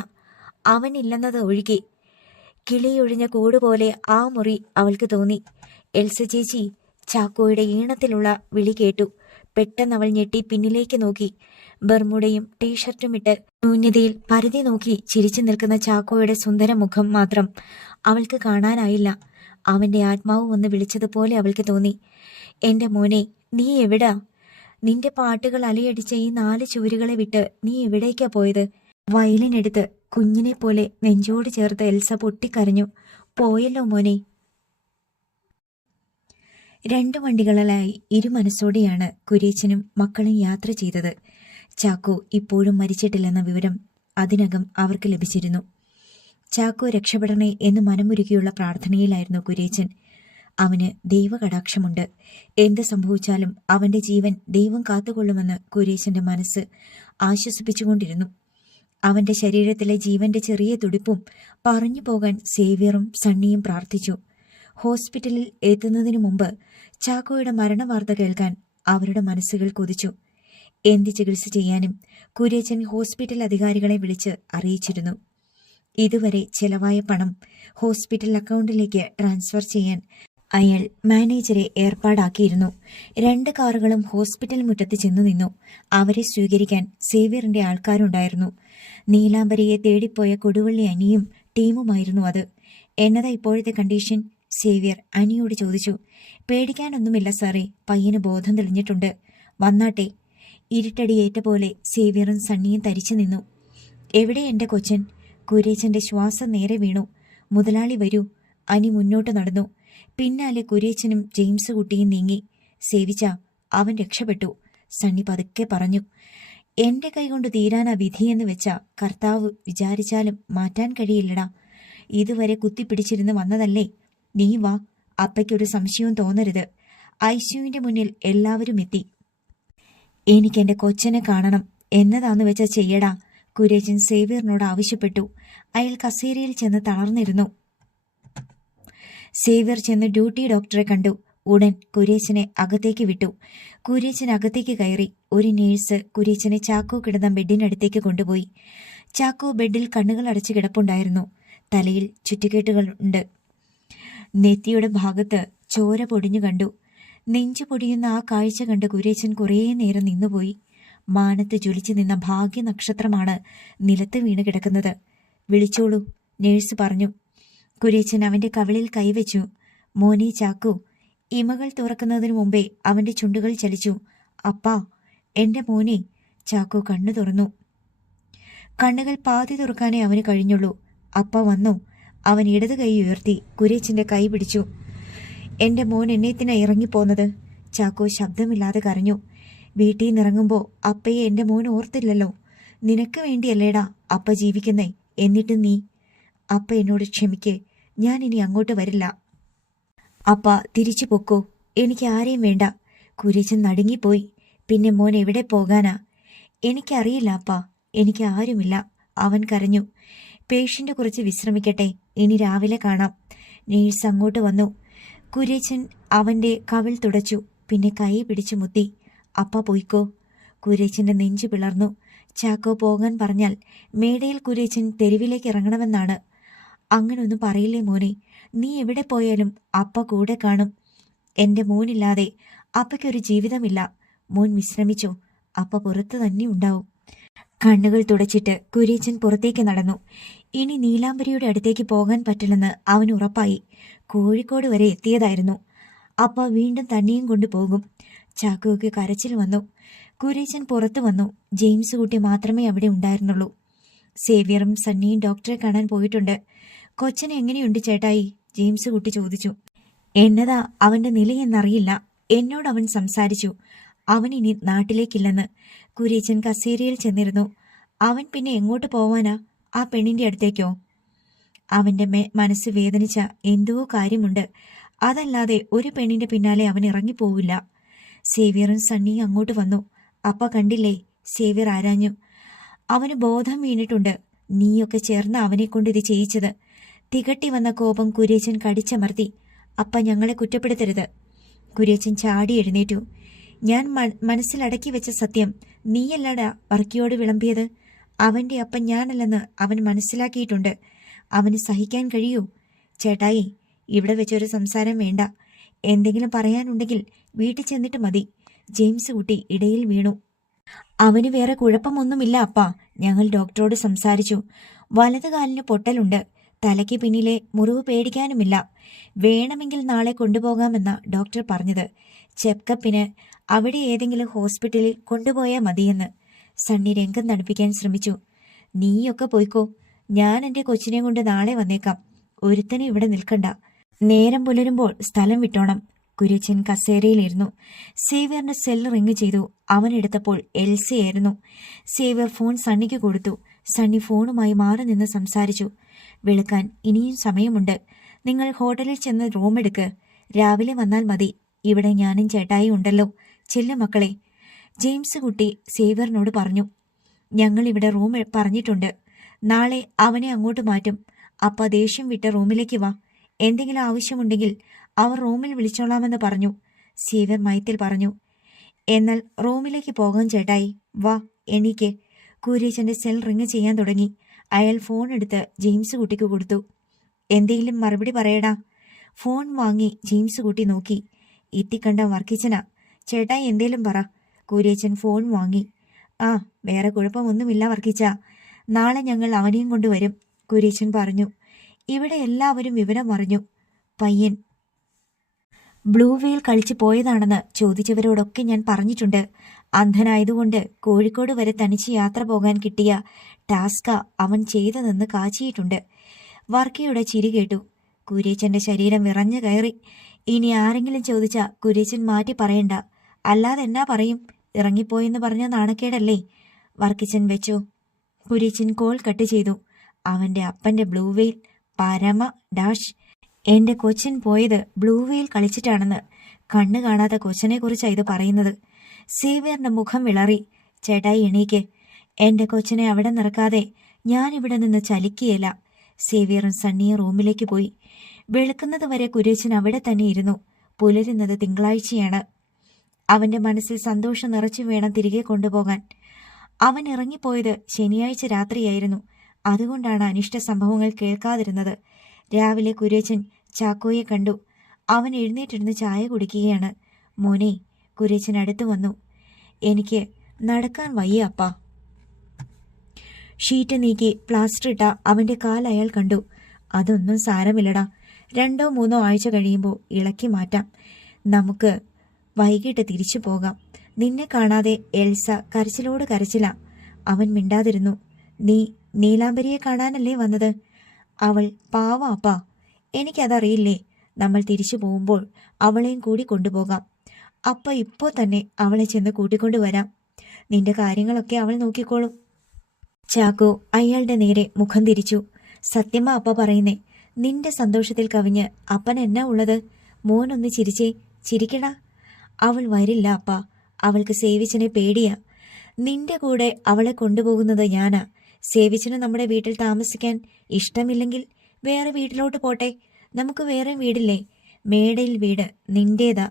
അവനില്ലെന്നത് ഒഴികെ. കിളിയൊഴിഞ്ഞ കൂട് പോലെ ആ മുറി അവൾക്ക് തോന്നി. എൽസ ചേച്ചി, ചാക്കോയുടെ ഈണത്തിലുള്ള വിളി കേട്ടു. പെട്ടെന്ന് അവൾ ഞെട്ടി പിന്നിലേക്ക് നോക്കി. ബർമുടയും ടീഷർട്ടും ഇട്ട് ശൂന്യതയിൽ പരതി നോക്കി ചിരിച്ചു നിൽക്കുന്ന ചാക്കോയുടെ സുന്ദര മുഖം മാത്രം അവൾക്ക് കാണാനായില്ല. അവന്റെ ആത്മാവ് ഒന്ന് വിളിച്ചതുപോലെ അവൾക്ക് തോന്നി. എന്റെ മോനെ, നീ എവിടാ? നിന്റെ പാട്ടുകൾ അലയടിച്ച ഈ 4 ചുവരുകളെ വിട്ട് നീ എവിടേക്കാ പോയത്? വയലിനെടുത്ത് കുഞ്ഞിനെ പോലെ നെഞ്ചോട് ചേർത്ത് എൽസ പൊട്ടിക്കരഞ്ഞു. പോയല്ലോ മോനെ. 2 വണ്ടികളിലായി ഇരുമനസ്സോടെയാണ് കുര്യച്ചനും മക്കളും യാത്ര ചെയ്തത്. ചാക്കോ ഇപ്പോഴും മരിച്ചിട്ടില്ലെന്ന വിവരം അതിനകം അവർക്ക് ലഭിച്ചിരുന്നു. ചാക്കോ രക്ഷപ്പെടണേ എന്ന് മനമുരുകിയുള്ള പ്രാർത്ഥനയിലായിരുന്നു കുര്യച്ചൻ. അവന് ദൈവകടാക്ഷമുണ്ട്. എന്ത് സംഭവിച്ചാലും അവന്റെ ജീവൻ ദൈവം കാത്തുകൊള്ളുമെന്ന് കുര്യച്ചന്റെ മനസ്സ് ആശ്വസിപ്പിച്ചുകൊണ്ടിരുന്നു. അവന്റെ ശരീരത്തിലെ ജീവന്റെ ചെറിയ തുടിപ്പും പറഞ്ഞു പോകാൻ സേവ്യറും സണ്ണിയും പ്രാർത്ഥിച്ചു. ഹോസ്പിറ്റലിൽ എത്തുന്നതിനു മുമ്പ് ചാക്കോയുടെ മരണവാർത്ത കേൾക്കാൻ അവരുടെ മനസ്സുകൾ കൊതിച്ചു. എന്ത് ചികിത്സ ചെയ്യാനും കുര്യച്ചൻ ഹോസ്പിറ്റൽ അധികാരികളെ വിളിച്ച് അറിയിച്ചിരുന്നു. ഇതുവരെ ചെലവായ പണം ഹോസ്പിറ്റൽ അക്കൗണ്ടിലേക്ക് ട്രാൻസ്ഫർ ചെയ്യാൻ അയാൾ മാനേജരെ ഏർപ്പാടാക്കിയിരുന്നു. 2 കാറുകളും ഹോസ്പിറ്റൽ മുറ്റത്ത് ചെന്നു നിന്നു. അവരെ സ്വീകരിക്കാൻ സേവ്യറിന്റെ ആൾക്കാരുണ്ടായിരുന്നു. നീലാംബരിയെ തേടിപ്പോയ കൊടുവള്ളി അനിയും ടീമുമായിരുന്നു അത്. എന്നതാ ഇപ്പോഴത്തെ കണ്ടീഷൻ? സേവ്യർ അനിയോട് ചോദിച്ചു. പേടിക്കാനൊന്നുമില്ല സാറേ, പയ്യന് ബോധം തെളിഞ്ഞിട്ടുണ്ട്. വന്നാട്ടെ. ഇരുട്ടടിയേറ്റ പോലെ സേവ്യറും സണ്ണിയും തരിച്ചു നിന്നു. എവിടെ എന്റെ കൊച്ചൻ? കുര്യച്ചന്റെ ശ്വാസം നേരെ വീണു. മുതലാളി വരൂ. അനി മുന്നോട്ട് നടന്നു. പിന്നാലെ കുര്യച്ചനും ജെയിംസ് കുട്ടിയും നീങ്ങി. സേവിച്ച, അവൻ രക്ഷപ്പെട്ടു. സണ്ണി പതുക്കെ പറഞ്ഞു. എന്റെ കൈകൊണ്ട് തീരാനാ വിധിയെന്ന് വെച്ച കർത്താവ് വിചാരിച്ചാലും മാറ്റാൻ കഴിയില്ലടാ. ഇതുവരെ കുത്തിപ്പിടിച്ചിരുന്ന് വന്നതല്ലേ. നീ വാ. അപ്പയ്ക്കൊരു സംശയവും തോന്നരുത്. ഐസിയുവിന്റെ മുന്നിൽ എല്ലാവരും എത്തി. എനിക്കെന്റെ കൊച്ചനെ കാണണം. എന്നതാന്ന് വെച്ചാ ചെയ്യടാ, കുര്യച്ചൻ സേവ്യറിനോട് ആവശ്യപ്പെട്ടു. അയാൾ കസേരയിൽ ചെന്ന് തളർന്നിരുന്നു. സേവ്യർ ചെന്ന് ഡ്യൂട്ടി ഡോക്ടറെ കണ്ടു. ഉടൻ കുര്യച്ചനെ അകത്തേക്ക് വിട്ടു. കുര്യച്ചൻ അകത്തേക്ക് കയറി. ഒരു നേഴ്സ് കുര്യച്ചനെ ചാക്കോ കിടന്ന ബെഡിനടുത്തേക്ക് കൊണ്ടുപോയി. ചാക്കോ ബെഡിൽ കണ്ണുകൾ അടച്ചു കിടപ്പുണ്ടായിരുന്നു. തലയിൽ ചുറ്റിക്കെട്ടുകളുണ്ട്. നെറ്റിയുടെ ഭാഗത്ത് ചോര പൊടിഞ്ഞു കണ്ടു. നെഞ്ചു പൊടിയുന്ന ആ കാഴ്ച കണ്ട് കുര്യച്ചൻ കുറേ നേരം നിന്നുപോയി. മാനത്ത് ജ്വലിച്ചു നിന്ന ഭാഗ്യ നക്ഷത്രമാണ് നിലത്ത് വീണ് കിടക്കുന്നത്. വിളിച്ചോളൂ, നേഴ്സ് പറഞ്ഞു. കുര്യച്ചൻ അവന്റെ കവിളിൽ കൈവച്ചു. മോനെ ചാക്കോ. ഇമകൾ തുറക്കുന്നതിനു മുമ്പേ അവന്റെ ചുണ്ടുകൾ ചലിച്ചു. അപ്പാ, എന്റെ മോനെ. ചാക്കോ കണ്ണു തുറന്നു. കണ്ണുകൾ പാതി തുറക്കാനേ അവന് കഴിഞ്ഞുള്ളൂ. അപ്പ വന്നു. അവൻ ഇടത് കൈ ഉയർത്തി കുര്യച്ചന്റെ കൈ പിടിച്ചു. എന്റെ മോൻ എന്നേത്തിനാ ഇറങ്ങിപ്പോന്നത്? ചാക്കോ ശബ്ദമില്ലാതെ കരഞ്ഞു. വീട്ടിൽ നിന്നിറങ്ങുമ്പോ അപ്പയെ എന്റെ മോൻ ഓർത്തില്ലല്ലോ. നിനക്ക് വേണ്ടിയല്ലേടാ അപ്പ ജീവിക്കുന്നേ. എന്നിട്ട് നീ. അപ്പ എന്നോട് ക്ഷമിക്കേ. ഞാൻ ഇനി അങ്ങോട്ട് വരില്ല. അപ്പ തിരിച്ചു പൊക്കോ. എനിക്ക് ആരെയും വേണ്ട. കുര്യച്ചൻ നടുങ്ങിപ്പോയി. പിന്നെ മോൻ എവിടെ പോകാനാ? എനിക്കറിയില്ല അപ്പ. എനിക്ക് ആരുമില്ല. അവൻ കരഞ്ഞു. പേഷ്യന്റ് കുറച്ച് വിശ്രമിക്കട്ടെ. ഇനി രാവിലെ കാണാം. നേഴ്സ് അങ്ങോട്ട് വന്നു. കുര്യച്ചൻ അവന്റെ കവിൾ തുടച്ചു. പിന്നെ കൈ പിടിച്ചു മുത്തി. അപ്പ പോയിക്കോ. കുര്യച്ചന്റെ നെഞ്ചു പിളർന്നു. ചാക്കോ പോകാൻ പറഞ്ഞാൽ മേടയിൽ കുര്യച്ചൻ തെരുവിലേക്ക് ഇറങ്ങണമെന്നാണ്. അങ്ങനൊന്നും പറയില്ലേ മോനെ. നീ എവിടെ പോയാലും അപ്പ കൂടെ കാണും. എന്റെ മോനില്ലാതെ അപ്പയ്ക്കൊരു ജീവിതമില്ല. മോൻ വിശ്രമിച്ചോ. അപ്പ പുറത്തു തന്നെ ഉണ്ടാവും. കണ്ണുകൾ തുടച്ചിട്ട് കുര്യച്ചൻ പുറത്തേക്ക് നടന്നു. ഇനി നീലാംബരിയുടെ അടുത്തേക്ക് പോകാൻ പറ്റില്ലെന്ന് അവന് ഉറപ്പായി. കോഴിക്കോട് വരെ എത്തിയതായിരുന്നു. അപ്പ വീണ്ടും തന്നെയും കൊണ്ടുപോകും. ചാക്കോയ്ക്ക് കരച്ചിൽ വന്നു. കുര്യച്ചൻ പുറത്തു വന്നു. ജെയിംസ് കുട്ടി മാത്രമേ അവിടെ ഉണ്ടായിരുന്നുള്ളൂ. സേവ്യറും സണ്ണിയും ഡോക്ടറെ കാണാൻ പോയിട്ടുണ്ട്. കൊച്ചനെ എങ്ങനെയുണ്ട് ചേട്ടായി? ജെയിംസ് കുട്ടി ചോദിച്ചു. എന്നതാ അവന്റെ നിലയെന്നറിയില്ല. എന്നോട് അവൻ സംസാരിച്ചു. അവൻ ഇനി നാട്ടിലേക്കില്ലെന്ന്. കുര്യച്ചൻ കസേരയിൽ ചെന്നിരുന്നു. അവൻ പിന്നെ എങ്ങോട്ട് പോവാനാ? ആ പെണ്ണിന്റെ അടുത്തേക്കോ? അവന്റെ മനസ്സ് വേദനിച്ച എന്തോ കാര്യമുണ്ട്. അതല്ലാതെ ഒരു പെണ്ണിന്റെ പിന്നാലെ അവൻ ഇറങ്ങിപ്പോവില്ല. സേവ്യറും സണ്ണിയും അങ്ങോട്ട് വന്നു. അപ്പ കണ്ടില്ലേ? സേവ്യർ ആരാഞ്ഞു. അവന് ബോധം വീണിട്ടുണ്ട്. നീയൊക്കെ ചേർന്ന് അവനെ കൊണ്ട് ഇത് ചെയ്യിച്ചത്. തികട്ടി വന്ന കോപം കുര്യച്ചൻ കടിച്ചമർത്തി. അപ്പ ഞങ്ങളെ കുറ്റപ്പെടുത്തരുത്. കുര്യച്ചൻ ചാടി എഴുന്നേറ്റു. ഞാൻ മനസ്സിലടക്കി വെച്ച സത്യം നീയല്ലടാ വർക്കിയോട് വിളമ്പിയത്. അവന്റെ അപ്പൻ ഞാനല്ലെന്ന് അവൻ മനസ്സിലാക്കിയിട്ടുണ്ട്. അവന് സഹിക്കാൻ കഴിയൂ? ചേട്ടായി, ഇവിടെ വെച്ചൊരു സംസാരം വേണ്ട. എന്തെങ്കിലും പറയാനുണ്ടെങ്കിൽ വീട്ടിൽ ചെന്നിട്ട് മതി. ജെയിംസ് കുട്ടി ഇടയിൽ വീണു. അവന് വേറെ കുഴപ്പമൊന്നുമില്ല അപ്പാ. ഞങ്ങൾ ഡോക്ടറോട് സംസാരിച്ചു. വലതുകാലിന് പൊട്ടലുണ്ട്. തലയ്ക്ക് പിന്നിലെ മുറിവ് പേടിക്കാനുമില്ല. വേണമെങ്കിൽ നാളെ കൊണ്ടുപോകാമെന്ന ഡോക്ടർ പറഞ്ഞത്. ചെക്കപ്പിന് അവിടെ ഏതെങ്കിലും ഹോസ്പിറ്റലിൽ കൊണ്ടുപോയാൽ മതിയെന്ന്. സണ്ണി രംഗം തണുപ്പിക്കാൻ ശ്രമിച്ചു. നീയൊക്കെ പോയിക്കോ. ഞാൻ എന്റെ കൊച്ചിനെ കൊണ്ട് നാളെ വന്നേക്കാം. ഒരുത്തനും ഇവിടെ നിൽക്കണ്ട. നേരം പുലരുമ്പോൾ സ്ഥലം വിട്ടോണം. കുര്യച്ചൻ കസേരയിലിരുന്നു. സേവ്യറിന്റെ സെൽ റിങ് ചെയ്തു. അവനെടുത്തപ്പോൾ എൽസിയായിരുന്നു. സേവ്യർ ഫോൺ സണ്ണിക്ക് കൊടുത്തു. സണ്ണി ഫോണുമായി മാറി നിന്ന് സംസാരിച്ചു. വെളുക്കാൻ ഇനിയും സമയമുണ്ട്. നിങ്ങൾ ഹോട്ടലിൽ ചെന്ന് റൂം എടുക്ക്. രാവിലെ വന്നാൽ മതി. ഇവിടെ ഞാനും ചേട്ടായി ഉണ്ടല്ലോ. ചെല്ലു മക്കളെ. ജെയിംസ് കുട്ടി സേവ്യറിനോട് പറഞ്ഞു. ഞങ്ങൾ ഇവിടെ റൂം പറഞ്ഞിട്ടുണ്ട്. നാളെ അവനെ അങ്ങോട്ട് മാറ്റും. അപ്പ ദേഷ്യം വിട്ട് റൂമിലേക്ക് വാ. എന്തെങ്കിലും ആവശ്യമുണ്ടെങ്കിൽ അവർ റൂമിൽ വിളിച്ചോളാമെന്ന് പറഞ്ഞു. സേവ്യർ മയത്തിൽ പറഞ്ഞു. എന്നാൽ റൂമിലേക്ക് പോകാൻ ചേട്ടായി. വാ, എണീക്ക്. കുര്യച്ചന്റെ സെൽ റിങ് ചെയ്യാൻ തുടങ്ങി. അയാൾ ഫോൺ എടുത്ത് ജെയിംസ് കുട്ടിക്ക് കൊടുത്തു. എന്തെങ്കിലും മറുപടി പറയടാ. ഫോൺ വാങ്ങി ജെയിംസ് കുട്ടി നോക്കി. ഇത്തിക്കണ്ട വർക്കിച്ചനാ. ചേട്ടായി എന്തേലും പറ. കുര്യച്ചൻ ഫോൺ വാങ്ങി. ആ, വേറെ കുഴപ്പമൊന്നുമില്ല വർക്കിച്ച. നാളെ ഞങ്ങൾ അവനെയും കൊണ്ടുവരും, കുര്യച്ചൻ പറഞ്ഞു. ഇവിടെ എല്ലാവരും വിവരം അറിഞ്ഞു. പയ്യൻ ബ്ലൂ വെയിൽ കളിച്ചു പോയതാണെന്ന് ചോദിച്ചവരോടൊക്കെ ഞാൻ പറഞ്ഞിട്ടുണ്ട്. അന്ധനായതുകൊണ്ട് കോഴിക്കോട് വരെ തനിച്ച് യാത്ര പോകാൻ കിട്ടിയ ടാസ്ക അവൻ ചെയ്തതെന്ന് കാച്ചിയിട്ടുണ്ട്. വർക്കിയുടെ ചിരി കേട്ടു. കുര്യച്ചന്റെ ശരീരം വിറഞ്ഞു കയറി. ഇനി ആരെങ്കിലും ചോദിച്ചാ കുര്യച്ചൻ മാറ്റി പറയണ്ട. അല്ലാതെ എന്നാ പറയും? ഇറങ്ങിപ്പോയെന്ന് പറഞ്ഞ നാണക്കേടല്ലേ? വർക്കിച്ചൻ വെച്ചു. കുര്യച്ചൻ കോൾ കട്ട് ചെയ്തു. അവന്റെ അപ്പന്റെ ബ്ലൂ വെയിൽ പരമ ഡാഷ്. എന്റെ കൊച്ചൻ പോയത് ബ്ലൂ വെയിൽ കളിച്ചിട്ടാണെന്ന്. കണ്ണു കാണാത്ത കൊച്ചനെ കുറിച്ചാ ഇത് പറയുന്നത്. സേവ്യറിന്റെ മുഖം വിളറി. ചേട്ടായി എണീക്ക്. എന്റെ കൊച്ചനെ അവിടെ നിറക്കാതെ ഞാനിവിടെ നിന്ന് ചലിക്കുകയില്ല. സേവ്യറും സണ്ണിയും റൂമിലേക്ക് പോയി. വെളുക്കുന്നത് വരെ കുര്യച്ചൻ അവിടെ തന്നെ ഇരുന്നു. പുലരുന്നത് തിങ്കളാഴ്ചയാണ്. അവന്റെ മനസ്സിൽ സന്തോഷം നിറച്ചു വേണം തിരികെ കൊണ്ടുപോകാൻ. അവൻ ഇറങ്ങിപ്പോയത് ശനിയാഴ്ച രാത്രിയായിരുന്നു. അതുകൊണ്ടാണ് അനിഷ്ട സംഭവങ്ങൾ കേൾക്കാതിരുന്നത്. രാവിലെ കുര്യച്ചൻ ചാക്കോയെ കണ്ടു. അവൻ എഴുന്നേറ്റിരുന്ന് ചായ കുടിക്കുകയാണ്. മോനെ, കുര്യച്ചൻ അടുത്തു വന്നു. എനിക്ക് നടക്കാൻ വയ്യ അപ്പാ. ഷീറ്റ് നീക്കി പ്ലാസ്റ്റർ ഇട്ട അവന്റെ കാൽ അയാൾ കണ്ടു. അതൊന്നും സാരമില്ലടാ. 2-3 ആഴ്ച കഴിയുമ്പോൾ ഇളക്കി മാറ്റാം. നമുക്ക് വൈകിട്ട് തിരിച്ചു പോകാം. നിന്നെ കാണാതെ എൽസ കരച്ചിലോട് കരച്ചില. അവൻ മിണ്ടാതിരുന്നു. നീ നീലാംബരിയെ കാണാനല്ലേ വന്നത്? അവൾ പാവ അപ്പാ. എനിക്കതറിയില്ലേ. നമ്മൾ തിരിച്ചു പോകുമ്പോൾ അവളെയും കൂടി കൊണ്ടുപോകാം. അപ്പ ഇപ്പോ തന്നെ അവളെ ചെന്ന് കൂട്ടിക്കൊണ്ടുവരാം. നിന്റെ കാര്യങ്ങളൊക്കെ അവൾ നോക്കിക്കോളും. ചാക്കോ അയാളുടെ നേരെ മുഖം തിരിച്ചു. സത്യമാ അപ്പ പറയുന്നേ. നിന്റെ സന്തോഷത്തിൽ കവിഞ്ഞ് അപ്പൻ എന്നാ ഉള്ളത്? മോനൊന്ന് ചിരിച്ചേ. ചിരിക്കണ. അവൾ വരില്ല അപ്പ. അവൾക്ക് സേവിച്ചനെ പേടിയാ. നിന്റെ കൂടെ അവളെ കൊണ്ടുപോകുന്നത് ഞാനാ. സേവിച്ചന് നമ്മുടെ വീട്ടിൽ താമസിക്കാൻ ഇഷ്ടമില്ലെങ്കിൽ വേറെ വീട്ടിലോട്ട് പോട്ടെ. നമുക്ക് വേറെ വീടില്ലേ? മേടയിൽ വീട് നിന്റേതാ.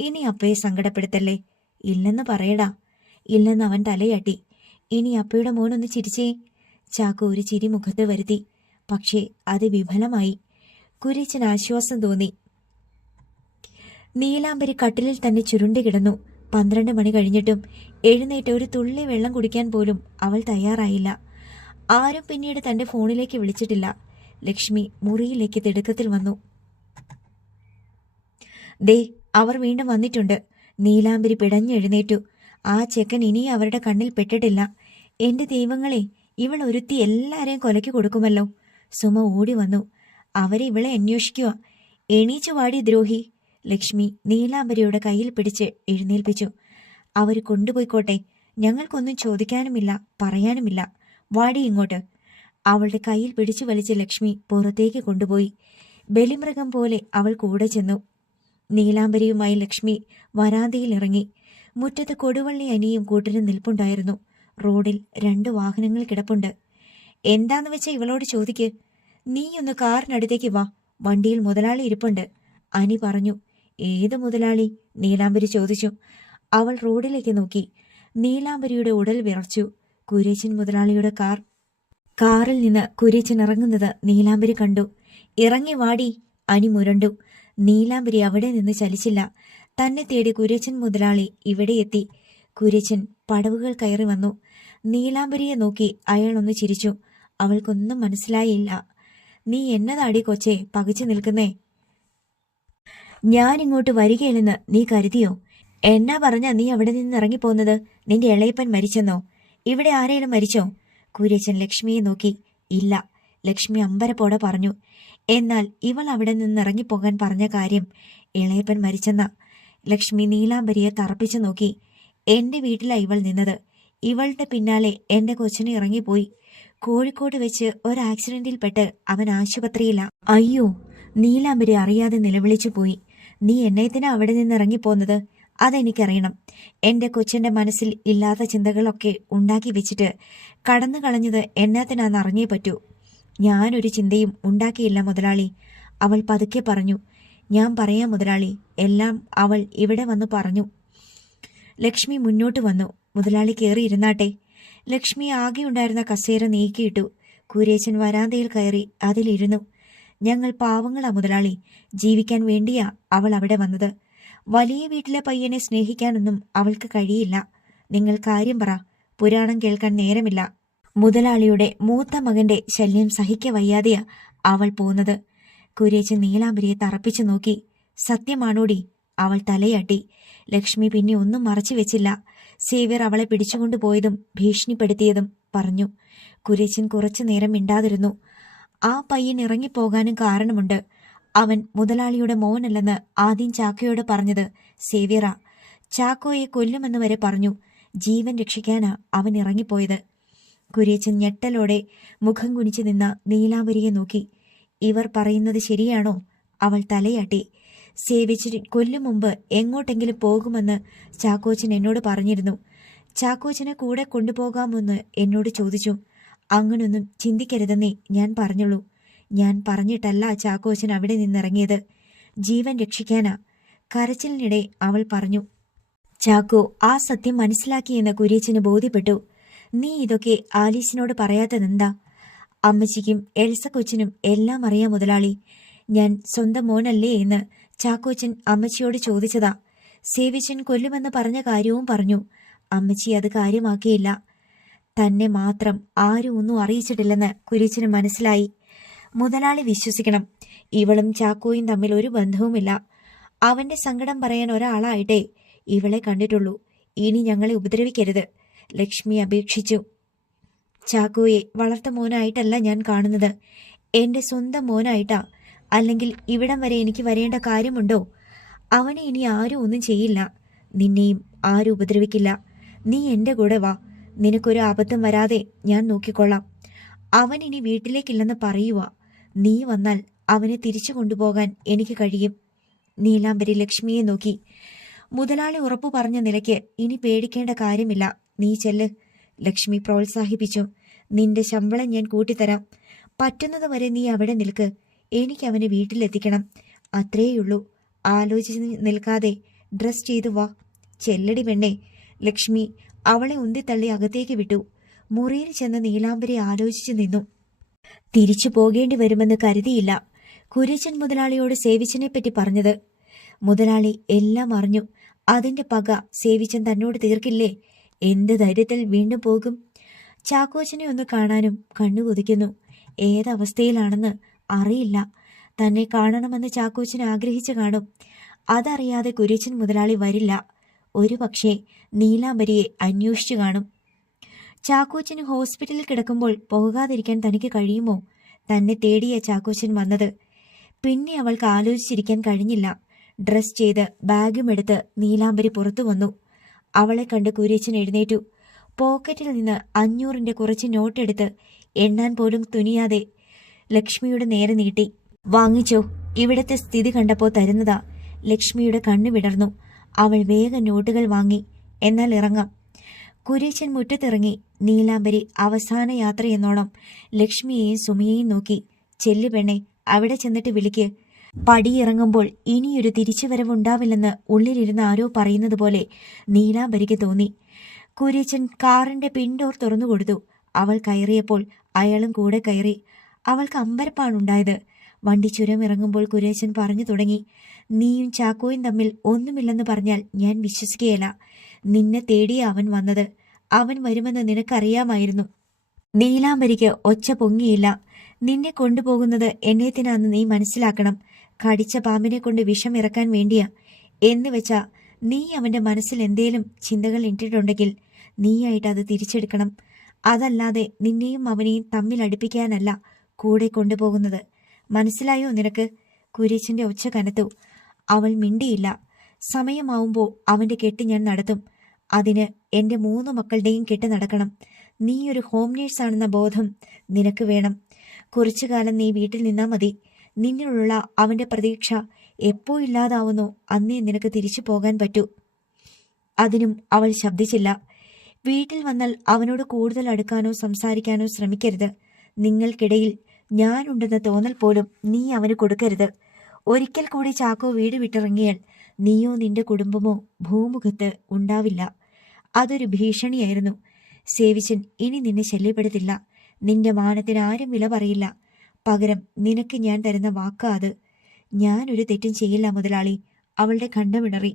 ഇനി അപ്പയെ സങ്കടപ്പെടുത്തല്ലേ. ഇല്ലെന്ന് പറയടാ. ഇല്ലെന്ന് അവൻ തലയാട്ടി. ഇനി അപ്പയുടെ മോനൊന്ന് ചിരിച്ചേ. ചാക്കോ ഒരു ചിരി മുഖത്ത് വരുത്തി. പക്ഷേ അത് വിഫലമായി. കുര്യച്ചന് ആശ്വാസം തോന്നി. നീലാംബരി കട്ടിലിൽ തന്നെ ചുരുണ്ടി കിടന്നു. 12 മണി കഴിഞ്ഞിട്ടും എഴുന്നേറ്റ് ഒരു തുള്ളി വെള്ളം കുടിക്കാൻ പോലും അവൾ തയ്യാറായില്ല. ആരും പിന്നീട് തന്റെ ഫോണിലേക്ക് വിളിച്ചിട്ടില്ല. ലക്ഷ്മി മുറിയിലേക്ക് തിടുക്കത്തിൽ വന്നു. ദേ, അവർ വീണ്ടും വന്നിട്ടുണ്ട്. നീലാംബരി പിടഞ്ഞെഴുന്നേറ്റു. ആ ചെക്കൻ ഇനിയും അവരുടെ കണ്ണിൽ പെട്ടിട്ടില്ല. എന്റെ ദൈവങ്ങളെ, ഇവൾ ഒരുത്തി എല്ലാരെയും കൊലയ്ക്ക് കൊടുക്കുമല്ലോ. സുമ ഓടി വന്നു. അവരെ ഇവളെ അന്വേഷിക്കുക. എണീച്ചു വാടി ദ്രോഹി. ലക്ഷ്മി നീലാംബരിയുടെ കയ്യിൽ പിടിച്ച് എഴുന്നേൽപ്പിച്ചു. അവർ കൊണ്ടുപോയിക്കോട്ടെ. ഞങ്ങൾക്കൊന്നും ചോദിക്കാനുമില്ല, പറയാനുമില്ല. വാടി ഇങ്ങോട്ട്. അവളുടെ കയ്യിൽ പിടിച്ചു വലിച്ച് ലക്ഷ്മി പുറത്തേക്ക് കൊണ്ടുപോയി. ബലിമൃഗം പോലെ അവൾ കൂടെ ചെന്നു. നീലാംബരിയുമായി ലക്ഷ്മി വരാന്തയിൽ ഇറങ്ങി. മുറ്റത്ത് കൊടുവള്ളി അനിയും കൂട്ടരും നിൽപ്പുണ്ടായിരുന്നു. റോഡിൽ 2 വാഹനങ്ങൾ കിടപ്പുണ്ട്. എന്താന്ന് വെച്ചാ ഇവളോട് ചോദിക്ക്. നീയൊന്ന് കാറിനടുത്തേക്ക് വാ. വണ്ടിയിൽ മുതലാളി ഇരിപ്പുണ്ട്, അനി പറഞ്ഞു. ഏത് മുതലാളി? നീലാംബരി ചോദിച്ചു. അവൾ റോഡിലേക്ക് നോക്കി. നീലാംബരിയുടെ ഉടൽ വിറച്ചു. കുര്യച്ചൻ മുതലാളിയുടെ കാറിൽ നിന്ന് കുര്യച്ചൻ ഇറങ്ങുന്നത് നീലാംബരി കണ്ടു. ഇറങ്ങി വാടി, അനി മുരണ്ടു. നീലാംബരി അവിടെ നിന്ന് ചലിച്ചില്ല. തന്നെ തേടി കുര്യച്ചൻ മുതലാളി ഇവിടെ എത്തി. കുര്യച്ചൻ പടവുകൾ കയറി വന്നു. നീലാംബരിയെ നോക്കി അയാളൊന്ന് ചിരിച്ചു. അവൾക്കൊന്നും മനസ്സിലായില്ല. നീ എന്നതാടി കൊച്ചേ പകച്ചു നിൽക്കുന്നേ? ഞാനിങ്ങോട്ട് വരികയില്ലെന്ന് നീ കരുതിയോ? എന്നാ പറഞ്ഞ നീ അവിടെ നിന്ന് ഇറങ്ങിപ്പോന്നത്? നിന്റെ ഇളയപ്പൻ മരിച്ചെന്നോ? ഇവിടെ ആരേലും മരിച്ചോ? കുര്യച്ചൻ ലക്ഷ്മിയെ നോക്കി. ഇല്ല, ലക്ഷ്മി അമ്പരപ്പോടെ പറഞ്ഞു. എന്നാൽ ഇവൾ അവിടെ നിന്ന് ഇറങ്ങിപ്പോകാൻ പറഞ്ഞ കാര്യം ഇളയപ്പൻ മരിച്ചെന്ന. ലക്ഷ്മി നീലാംബരിയെ തറപ്പിച്ചു നോക്കി. എന്റെ വീട്ടിലാ ഇവൾ നിന്നത്. ഇവളുടെ പിന്നാലെ എന്റെ കൊച്ചിനെ ഇറങ്ങിപ്പോയി. കോഴിക്കോട് വെച്ച് ഒരു ആക്സിഡന്റിൽപ്പെട്ട് അവൻ ആശുപത്രിയിലാ. അയ്യോ! നീലാംബരി അറിയാതെ നിലവിളിച്ചു പോയി. നീ എന്നത്തിനാ അവിടെ നിന്ന് ഇറങ്ങിപ്പോന്നത്? അതെനിക്കറിയണം. എന്റെ കൊച്ചിന്റെ മനസ്സിൽ ഇല്ലാത്ത ചിന്തകളൊക്കെ ഉണ്ടാക്കി വെച്ചിട്ട് കടന്നു കളഞ്ഞത് എന്നത്തിനാന്ന് അറിഞ്ഞേ പറ്റൂ. ഞാനൊരു ചിന്തയും ഉണ്ടാക്കിയില്ല മുതലാളി, അവൾ പതുക്കെ പറഞ്ഞു. ഞാൻ പറയാം മുതലാളി, എല്ലാം അവൾ ഇവിടെ വന്നു പറഞ്ഞു. ലക്ഷ്മി മുന്നോട്ട് വന്നു. മുതലാളി കയറിയിരുന്നാട്ടെ. ലക്ഷ്മി ആകെ ഉണ്ടായിരുന്ന കസേര നീക്കിയിട്ടു. കുര്യച്ചൻ വരാന്തയിൽ കയറി അതിലിരുന്നു. ഞങ്ങൾ പാവങ്ങളാ മുതലാളി, ജീവിക്കാൻ വേണ്ടിയാ അവൾ അവിടെ വന്നത്. വലിയ വീട്ടിലെ പയ്യനെ സ്നേഹിക്കാനൊന്നും അവൾക്ക് കഴിയില്ല. നിങ്ങൾ കാര്യം പറ, പുരാണം കേൾക്കാൻ നേരമില്ല. മുതലാളിയുടെ മൂത്ത മകന്റെ ശല്യം സഹിക്ക വയ്യാതെയാ അവൾ പോന്നത്. കുര്യച്ചൻ നീലാംബരിയെ തറപ്പിച്ചു നോക്കി. സത്യമാണോടി? അവൾ തലയാട്ടി. ലക്ഷ്മി പിന്നെ ഒന്നും മറച്ചു വെച്ചില്ല. സേവ്യർ അവളെ പിടിച്ചുകൊണ്ടുപോയതും ഭീഷണിപ്പെടുത്തിയതും പറഞ്ഞു. കുര്യച്ചൻ കുറച്ചു നേരം മിണ്ടാതിരുന്നു. ആ പയ്യൻ ഇറങ്ങിപ്പോകാനും കാരണമുണ്ട്. അവൻ മുതലാളിയുടെ മോനല്ലെന്ന് ആദ്യം ചാക്കോയോട് പറഞ്ഞത് സേവ്യറാ. ചാക്കോയെ കൊല്ലുമെന്ന് വരെ പറഞ്ഞു. ജീവൻ രക്ഷിക്കാനാ അവൻ ഇറങ്ങിപ്പോയത്. കുര്യച്ചൻ ഞെട്ടലോടെ മുഖം കുനിച്ചു നിന്ന നീലാംബരിയെ നോക്കി. ഇവർ പറയുന്നത് ശരിയാണോ? അവൾ തലയാട്ടി. സേവിച്ച് കൊല്ലും മുമ്പ് എങ്ങോട്ടെങ്കിലും പോകുമെന്ന് ചാക്കോച്ചൻ എന്നോട് പറഞ്ഞിരുന്നു. ചാക്കോച്ചനെ കൂടെ കൊണ്ടുപോകാമെന്ന് എന്നോട് ചോദിച്ചു. അങ്ങനൊന്നും ചിന്തിക്കരുതെന്നേ ഞാൻ പറഞ്ഞുള്ളൂ. ഞാൻ പറഞ്ഞിട്ടല്ല ചാക്കോച്ചൻ അവിടെ നിന്നിറങ്ങിയത്. ജീവൻ രക്ഷിക്കാനാ. കരച്ചിലിനിടെ അവൾ പറഞ്ഞു. ചാക്കോ ആ സത്യം മനസ്സിലാക്കിയെന്ന് കുര്യച്ചന് ബോധ്യപ്പെട്ടു. നീ ഇതൊക്കെ ആലീസിനോട് പറയാത്തതെന്താ? അമ്മച്ചിക്കും എൽസ കൊച്ചിനും എല്ലാം അറിയാം മുതലാളി. ഞാൻ സ്വന്തം മോനല്ലേ എന്ന് ചാക്കോച്ചൻ അമ്മച്ചിയോട് ചോദിച്ചതാ. സേവിച്ചൻ കൊല്ലുമെന്ന് പറഞ്ഞ കാര്യവും പറഞ്ഞു. അമ്മച്ചി അത് കാര്യമാക്കിയില്ല. തന്നെ മാത്രം ആരും ഒന്നും അറിയിച്ചിട്ടില്ലെന്ന് കുര്യച്ചന് മനസ്സിലായി. മുതലാളി വിശ്വസിക്കണം, ഇവളും ചാക്കോയും തമ്മിൽ ഒരു ബന്ധവുമില്ല. അവന്റെ സങ്കടം പറയാൻ ഒരാളായിട്ടേ ഇവളെ കണ്ടിട്ടുള്ളൂ. ഇനി ഞങ്ങളെ ഉപദ്രവിക്കരുത്, ലക്ഷ്മി അപേക്ഷിച്ചു. ചാക്കോയെ വളർത്ത മോനായിട്ടല്ല ഞാൻ കാണുന്നത്, എന്റെ സ്വന്തം മോനായിട്ടാ. അല്ലെങ്കിൽ ഇവിടം വരെ എനിക്ക് വരേണ്ട കാര്യമുണ്ടോ? അവനെ ഇനി ആരും ഒന്നും ചെയ്യില്ല. നിന്നെയും ആരും ഉപദ്രവിക്കില്ല. നീ എന്റെ കൂടെ വാ. നിനക്കൊരു അബദ്ധം വരാതെ ഞാൻ നോക്കിക്കൊള്ളാം. അവൻ ഇനി വീട്ടിലേക്കില്ലെന്ന് പറയുക. നീ വന്നാൽ അവനെ തിരിച്ചു കൊണ്ടുപോകാൻ എനിക്ക് കഴിയും. നീലാംബരി ലക്ഷ്മിയെ നോക്കി. മുതലാളി ഉറപ്പു പറഞ്ഞ നിലയ്ക്ക് ഇനി പേടിക്കേണ്ട കാര്യമില്ല. നീ ചെല്ല്, ലക്ഷ്മി പ്രോത്സാഹിപ്പിച്ചു. നിന്റെ ശമ്പളം ഞാൻ കൂട്ടിത്തരാം. പറ്റുന്നതുവരെ നീ അവിടെ നിൽക്ക്. എനിക്ക് അവനെ വീട്ടിലെത്തിക്കണം. അത്രേയുള്ളൂ. ആലോചിച്ച് നിൽക്കാതെ ഡ്രസ് ചെയ്തു വാ. ചെല്ലടി പെണ്ണെ. ലക്ഷ്മി അവളെ ഉന്തിത്തള്ളി അകത്തേക്ക് വിട്ടു. മുറിയിൽ ചെന്ന് നീലാംബരി ആലോചിച്ചു നിന്നു. തിരിച്ചു പോകേണ്ടി വരുമെന്ന് കരുതിയില്ല കുര്യച്ചൻ മുതലാളിയോട് സേവിച്ചനെപ്പറ്റി പറഞ്ഞത്. മുതലാളി എല്ലാം അറിഞ്ഞു. അതിന്റെ പക സേവിച്ചൻ തന്നോട് തീർക്കില്ലേ? എന്ത് ധൈര്യത്തിൽ വീണ്ടും പോകും? ചാക്കോച്ചനെ ഒന്ന് കാണാനും കണ്ണുകൊതിക്കുന്നു. ഏതവസ്ഥയിലാണെന്ന് അറിയില്ല. തന്നെ കാണണമെന്ന് ചാക്കോച്ചൻ ആഗ്രഹിച്ചു കാണും. അതറിയാതെ കുര്യച്ചൻ മുതലാളി വരില്ല. ഒരു പക്ഷേ നീലാംബരിയെ അന്വേഷിച്ചു കാണും. ചാക്കോച്ചന് ഹോസ്പിറ്റലിൽ കിടക്കുമ്പോൾ പോകാതിരിക്കാൻ തനിക്ക് കഴിയുമോ? തന്നെ തേടിയ ചാക്കോച്ചൻ വന്നത്. പിന്നെ അവൾക്ക് ആലോചിച്ചിരിക്കാൻ കഴിഞ്ഞില്ല. ഡ്രസ് ചെയ്ത് ബാഗും എടുത്ത് നീലാംബരി പുറത്തു വന്നു. അവളെ കണ്ട് കുര്യച്ചൻ എഴുന്നേറ്റു. പോക്കറ്റിൽ നിന്ന് 500-ന്റെ കുറച്ച് നോട്ടെടുത്ത് എണ്ണാൻ പോലും തുനിയാതെ ലക്ഷ്മിയുടെ നേരെ നീട്ടി. വാങ്ങിച്ചോ, ഇവിടത്തെ സ്ഥിതി കണ്ടപ്പോ തരുന്നതാ. ലക്ഷ്മിയുടെ കണ്ണു വിടർന്നു. അവൾ വേഗം നോട്ടുകൾ വാങ്ങി. എന്നാൽ ഇറങ്ങാം. കുര്യച്ചൻ മുറ്റത്തിറങ്ങി. നീലാംബരി അവസാന യാത്രയെന്നോണം ലക്ഷ്മിയെയും സുമിയെയും നോക്കി. ചെല്ലു പെണ്ണെ, അവിടെ ചെന്നിട്ട് വിളിക്ക്. പടിയിറങ്ങുമ്പോൾ ഇനിയൊരു തിരിച്ചുവരവുണ്ടാവില്ലെന്ന് ഉള്ളിലിരുന്ന് ആരോ പറയുന്നത് പോലെ നീലാംബരിക്ക് തോന്നി. കുര്യച്ചൻ കാറിന്റെ പിൻഡോർ തുറന്നുകൊടുത്തു. അവൾ കയറിയപ്പോൾ അയാളും കൂടെ കയറി. അവൾക്ക് അമ്പരപ്പാണുണ്ടായത്. വണ്ടി ചുരമിറങ്ങുമ്പോൾ കുര്യച്ചൻ പറഞ്ഞു തുടങ്ങി, നീയും ചാക്കോയും തമ്മിൽ ഒന്നുമില്ലെന്ന് പറഞ്ഞാൽ ഞാൻ വിശ്വസിക്കുകയില്ല. നിന്നെ തേടിയ അവൻ വന്നത്. അവൻ വരുമെന്ന് നിനക്കറിയാമായിരുന്നു. നീലാംബരിക്ക് ഒച്ച പൊങ്ങിയില്ല. നിന്നെ കൊണ്ടുപോകുന്നത് എന്നേത്തിനാന്ന് നീ മനസ്സിലാക്കണം. കടിച്ച പാമ്പിനെ കൊണ്ട് വിഷം ഇറക്കാൻ വേണ്ടിയാ. എന്ന് വെച്ചാ നീ അവന്റെ മനസ്സിൽ എന്തേലും ചിന്തകൾ ഇട്ടിട്ടുണ്ടെങ്കിൽ നീയായിട്ട് അത് തിരിച്ചെടുക്കണം. അതല്ലാതെ നിന്നെയും അവനെയും തമ്മിൽ അടുപ്പിക്കാനല്ല കൂടെ കൊണ്ടുപോകുന്നത്. മനസ്സിലായോ നിനക്ക്? കുര്യച്ചന്റെ ഒച്ച കനത്തു. അവൾ മിണ്ടിയില്ല. സമയമാവുമ്പോൾ അവന്റെ കെട്ട് ഞാൻ നടത്തും. അതിന് എന്റെ 3 മക്കളുടെയും കെട്ട് നടക്കണം. നീ ഒരു ഹോം നേഴ്സാണെന്ന ബോധം നിനക്ക് വേണം. കുറച്ചു കാലം നീ വീട്ടിൽ നിന്നാ മതി. നിന്നിലുള്ള അവന്റെ പ്രതീക്ഷ എപ്പോ ഇല്ലാതാവുന്നോ അന്നേ നിനക്ക് തിരിച്ചു പോകാൻ പറ്റൂ. അതിനും അവൾ ശബ്ദിച്ചില്ല. വീട്ടിൽ വന്നാൽ അവനോട് കൂടുതൽ അടുക്കാനോ സംസാരിക്കാനോ ശ്രമിക്കരുത്. നിങ്ങൾക്കിടയിൽ ഞാനുണ്ടെന്ന തോന്നൽ പോലും നീ അവന് കൊടുക്കരുത്. ഒരിക്കൽ കൂടി ചാക്കോ വീട് വിട്ടിറങ്ങിയാൽ നീയോ നിന്റെ കുടുംബമോ ഭൂമുഖത്ത് ഉണ്ടാവില്ല. അതൊരു ഭീഷണിയായിരുന്നു. സേവിച്ചൻ ഇനി നിന്നെ ശല്യപ്പെടുത്തില്ല. നിന്റെ മാനത്തിന് ആരും വില പറയില്ല. പകരം നിനക്ക് ഞാൻ തരുന്ന വാക്കാ അത്. ഞാനൊരു തെറ്റും ചെയ്യില്ല മുതലാളി. അവളുടെ കണ്ടമിടറി.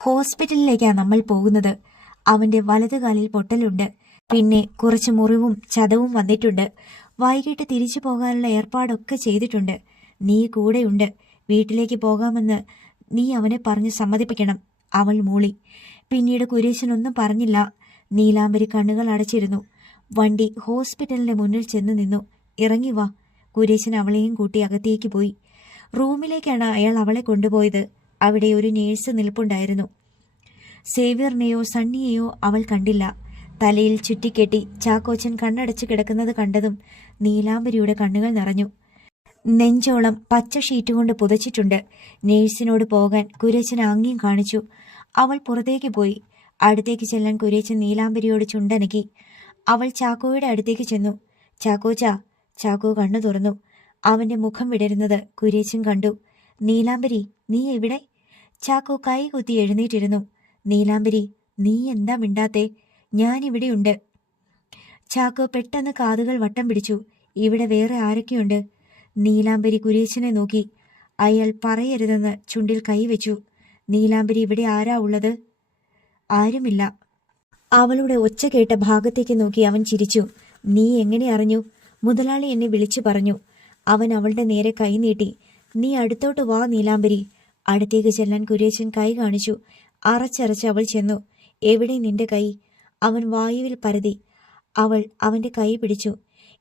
ഹോസ്പിറ്റലിലേക്കാ നമ്മൾ പോകുന്നത്. അവന്റെ വലതുകാലിൽ പൊട്ടലുണ്ട്. പിന്നെ കുറച്ച് മുറിവും ചതവും വന്നിട്ടുണ്ട്. വൈകിട്ട് തിരിച്ചു പോകാനുള്ള ഏർപ്പാടൊക്കെ ചെയ്തിട്ടുണ്ട്. നീ കൂടെയുണ്ട്. വീട്ടിലേക്ക് പോകാമെന്ന് നീ അവനെ പറഞ്ഞ് സമ്മതിപ്പിക്കണം. അവൾ മൂളി. പിന്നീട് കുര്യച്ചനൊന്നും പറഞ്ഞില്ല. നീലാംബരി കണ്ണുകൾ അടച്ചിരുന്നു. വണ്ടി ഹോസ്പിറ്റലിന്റെ മുന്നിൽ ചെന്ന് നിന്നു. ഇറങ്ങി വാ. കുര്യച്ചൻ അവളെയും കൂട്ടി അകത്തേക്ക് പോയി. റൂമിലേക്കാണ് അയാൾ അവളെ കൊണ്ടുപോയത്. അവിടെ ഒരു നേഴ്സ് നിൽപ്പുണ്ടായിരുന്നു. സേവ്യറിനെയോ സണ്ണിയെയോ അവൾ കണ്ടില്ല. തലയിൽ ചുറ്റിക്കെട്ടി ചാക്കോച്ചൻ കണ്ണടച്ച് കിടക്കുന്നത് കണ്ടതും നീലാംബരിയുടെ കണ്ണുകൾ നിറഞ്ഞു. നെഞ്ചോളം പച്ച ഷീറ്റ് കൊണ്ട് പുതച്ചിട്ടുണ്ട്. നേഴ്സിനോട് പോകാൻ കുര്യച്ചൻ ആംഗ്യം കാണിച്ചു. അവൾ പുറത്തേക്ക് പോയി. അടുത്തേക്ക് ചെല്ലാൻ കുര്യച്ചൻ നീലാംബരിയോട് ചുണ്ടനക്കി. അവൾ ചാക്കോയുടെ അടുത്തേക്ക് ചെന്നു. ചാക്കോച്ചാ. ചാക്കോ കണ്ണു തുറന്നു. അവന്റെ മുഖം വിടരുന്നത് കുര്യച്ചൻ കണ്ടു. നീലാംബരി, നീ എവിടെ? ചാക്കോ കൈ കുത്തി എഴുന്നേറ്റിരുന്നു. നീലാംബരി, നീ എന്താ മിണ്ടാത്തെ? ഞാനിവിടെയുണ്ട്. ചാക്കോ പെട്ടെന്ന് കാതുകൾ വട്ടം പിടിച്ചു. ഇവിടെ വേറെ ആരൊക്കെയുണ്ട്? നീലാംബരി കുര്യച്ചനെ നോക്കി. അയാൾ പറയരുതെന്ന് ചുണ്ടിൽ കൈവച്ചു. നീലാംബരി, ഇവിടെ ആരാ ഉള്ളത്? ആരുമില്ല. അവളുടെ ഒച്ച കേട്ട ഭാഗത്തേക്ക് നോക്കി അവൻ ചിരിച്ചു. നീ എങ്ങനെ അറിഞ്ഞു? മുതലാളി എന്നെ വിളിച്ചു പറഞ്ഞു. അവൻ അവളുടെ നേരെ കൈ നീട്ടി. നീ അടുത്തോട്ട് വാ നീലാംബരി. അടുത്തേക്ക് ചെല്ലാൻ കുര്യച്ചൻ കൈ കാണിച്ചു. അറച്ചറച്ച് അവൾ ചെന്നു. എവിടെ നിന്റെ കൈ? അവൻ വായുവിൽ പരതി. അവൾ അവന്റെ കൈ പിടിച്ചു.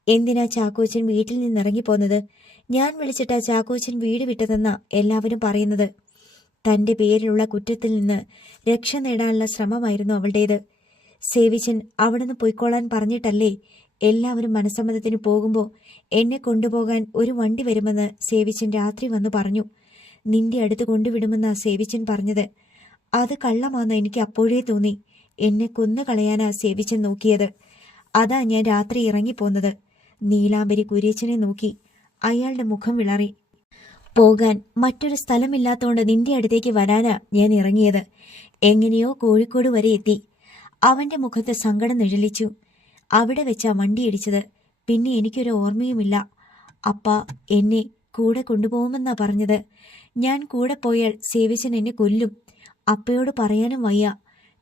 എന്തിനാ ചാക്കോച്ചൻ വീട്ടിൽ നിന്നിറങ്ങിപ്പോന്നത്? ഞാൻ വിളിച്ചിട്ടാ ചാക്കോച്ചൻ വീട് വിട്ടതെന്നാ എല്ലാവരും പറയുന്നത്. തന്റെ പേരിലുള്ള കുറ്റത്തിൽ നിന്ന് രക്ഷ നേടാനുള്ള ശ്രമമായിരുന്നു അവളുടേത്. സേവിച്ചൻ അവിടുന്ന് പൊയ്ക്കോളാൻ പറഞ്ഞിട്ടല്ലേ എല്ലാവരും മനസ്സമ്മതത്തിന് പോകുമ്പോൾ എന്നെ കൊണ്ടുപോകാൻ ഒരു വണ്ടി വരുമെന്ന് സേവിച്ചൻ രാത്രി വന്നു പറഞ്ഞു. നിന്റെ അടുത്ത് കൊണ്ടുവിടുമെന്നാ സേവിച്ചൻ പറഞ്ഞത്. അത് കള്ളമാന്ന് എനിക്ക് അപ്പോഴേ തോന്നി. എന്നെ കൊന്നുകളയാനാ സേവിച്ചൻ നോക്കിയത്. അതാ ഞാൻ രാത്രി ഇറങ്ങിപ്പോന്നത്. നീലാംബരി കുര്യച്ചനെ നോക്കി. അയാളുടെ മുഖം വിളറി. പോകാൻ മറ്റൊരു സ്ഥലമില്ലാത്തോണ്ട് നിന്റെ അടുത്തേക്ക് വരാനാ ഞാൻ ഇറങ്ങിയത്. എങ്ങനെയോ കോഴിക്കോട് വരെ എത്തി. അവന്റെ മുഖത്ത് സങ്കടം നിഴലിച്ചു. അവിടെ വെച്ചാ വണ്ടി ഇടിച്ചത്. പിന്നെ എനിക്കൊരു ഓർമ്മയുമില്ല. അപ്പ എന്നെ കൂടെ കൊണ്ടുപോകുമെന്നാ പറഞ്ഞത്. ഞാൻ കൂടെ പോയാൽ സേവിച്ചൻ എന്നെ കൊല്ലും. അപ്പയോട് പറയാനും വയ്യ.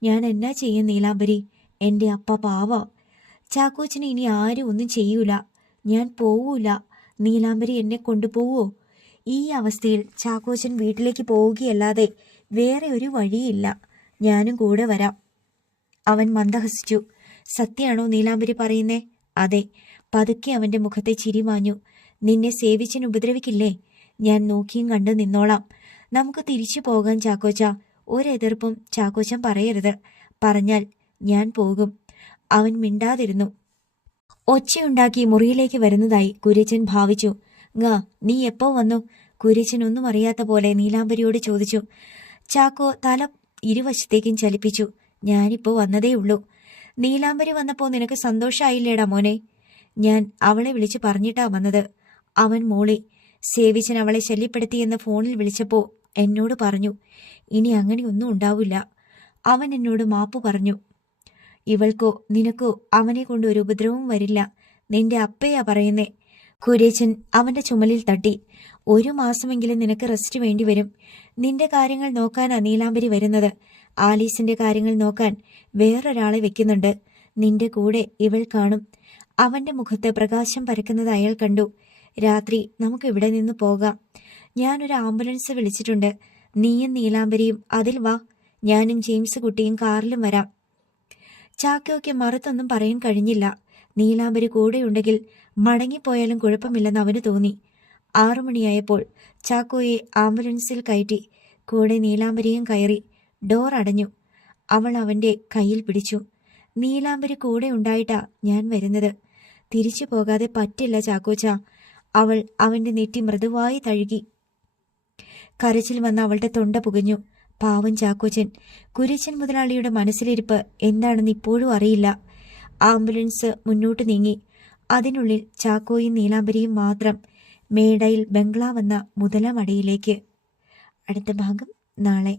ഞാൻ എന്നാ ചെയ്യും നീലാംബരി? എന്റെ അപ്പ പാവ. ചാക്കോച്ചന് ഇനി ആരും ഒന്നും ചെയ്യൂല. ഞാൻ പോവൂല. നീലാംബരി എന്നെ കൊണ്ടുപോവോ? ഈ അവസ്ഥയിൽ ചാക്കോച്ചൻ വീട്ടിലേക്ക് പോവുകയല്ലാതെ വേറെ ഒരു വഴിയില്ല. ഞാനും കൂടെ വരാം. അവൻ മന്ദഹസിച്ചു. സത്യാണോ നീലാംബരി പറയുന്നേ? അതെ. പതുക്കെ അവന്റെ മുഖത്തെ ചിരി മാഞ്ഞു. നിന്നെ സേവിച്ചൻ ഉപദ്രവിക്കില്ലേ? ഞാൻ നോക്കിയും കണ്ടു നിന്നോളാം. നമുക്ക് തിരിച്ചു പോകാൻ ചാക്കോച്ച. ഒരെതിർപ്പും ചാക്കോച്ചൻ പറയരുത്. പറഞ്ഞാൽ ഞാൻ പോകും. അവൻ മിണ്ടാതിരുന്നു. ഒച്ചയുണ്ടാക്കി മുറിയിലേക്ക് വരുന്നതായി കുര്യച്ചൻ ഭാവിച്ചു. നീ എപ്പോ വന്നു? കുര്യച്ചൻ ഒന്നും അറിയാത്ത പോലെ നീലാംബരിയോട് ചോദിച്ചു. ചാക്കോ തല ഇരുവശത്തേക്കും ചലിപ്പിച്ചു. ഞാനിപ്പോ വന്നതേ ഉള്ളൂ. നീലാംബരി വന്നപ്പോ നിനക്ക് സന്തോഷായില്ലേടാ മോനെ? ഞാൻ അവളെ വിളിച്ചു പറഞ്ഞിട്ടാ വന്നത്. അവൻ മോളി. സേവിച്ചൻ അവളെ ശല്യപ്പെടുത്തിയെന്ന് ഫോണിൽ വിളിച്ചപ്പോൾ എന്നോട് പറഞ്ഞു. ഇനി അങ്ങനെയൊന്നും ഉണ്ടാവില്ല. അവൻ എന്നോട് മാപ്പ് പറഞ്ഞു. ഇവൾക്കോ നിനക്കോ അവനെ കൊണ്ട് ഒരു ഉപദ്രവവും വരില്ല. നിന്റെ അപ്പയാ പറയുന്നേ. കുരേച്ചൻ അവന്റെ ചുമലിൽ തട്ടി. 1 മാസമെങ്കിലും നിനക്ക് റെസ്റ്റ് വേണ്ടിവരും. നിന്റെ കാര്യങ്ങൾ നോക്കാനാ നീലാംബരി വരുന്നത്. ആലീസിന്റെ കാര്യങ്ങൾ നോക്കാൻ വേറൊരാളെ വെക്കുന്നുണ്ട്. നിന്റെ കൂടെ ഇവൾ കാണും. അവന്റെ മുഖത്ത് പ്രകാശം പരക്കുന്നത് അയാൾ കണ്ടു. രാത്രി നമുക്ക് ഇവിടെ നിന്ന് പോകാം. ഞാനൊരു ആംബുലൻസ് വിളിച്ചിട്ടുണ്ട്. നീയും നീലാംബരിയും അതിൽ വാ. ഞാനും ജെയിംസ് കുട്ടിയും കാറിലും വരാം. ചാക്കോയ്ക്ക് മറുത്തൊന്നും പറയാൻ കഴിഞ്ഞില്ല. നീലാംബരി കൂടെയുണ്ടെങ്കിൽ മടങ്ങിപ്പോയാലും കുഴപ്പമില്ലെന്ന് അവന് തോന്നി. 6 മണിയായപ്പോൾ ചാക്കോയെ ആംബുലൻസിൽ കയറ്റി. കൂടെ നീലാംബരിയും കയറി. ഡോർ അടഞ്ഞു. അവൾ അവന്റെ കയ്യിൽ പിടിച്ചു. നീലാംബരി കൂടെ ഉണ്ടായിട്ടാ ഞാൻ വരുന്നത്. തിരിച്ചു പോകാതെ പറ്റില്ല ചാക്കോച്ച. അവൾ അവന്റെ നെറ്റി മൃദുവായി തഴുകി. കരച്ചിൽ വന്ന അവളുടെ തൊണ്ട പുകഞ്ഞു. പാവം ചാക്കോച്ചൻ. കുര്യച്ചൻ മുതലാളിയുടെ മനസ്സിലിരിപ്പ് എന്താണെന്ന് ഇപ്പോഴും അറിയില്ല. ആംബുലൻസ് മുന്നോട്ട് നീങ്ങി. അതിനുള്ളിൽ ചാക്കോയും നീലാംബരിയും മാത്രം. മേടയിൽ ബംഗ്ലാവെന്ന മുതലമടയിലേക്ക്. അടുത്ത ഭാഗം നാളെ.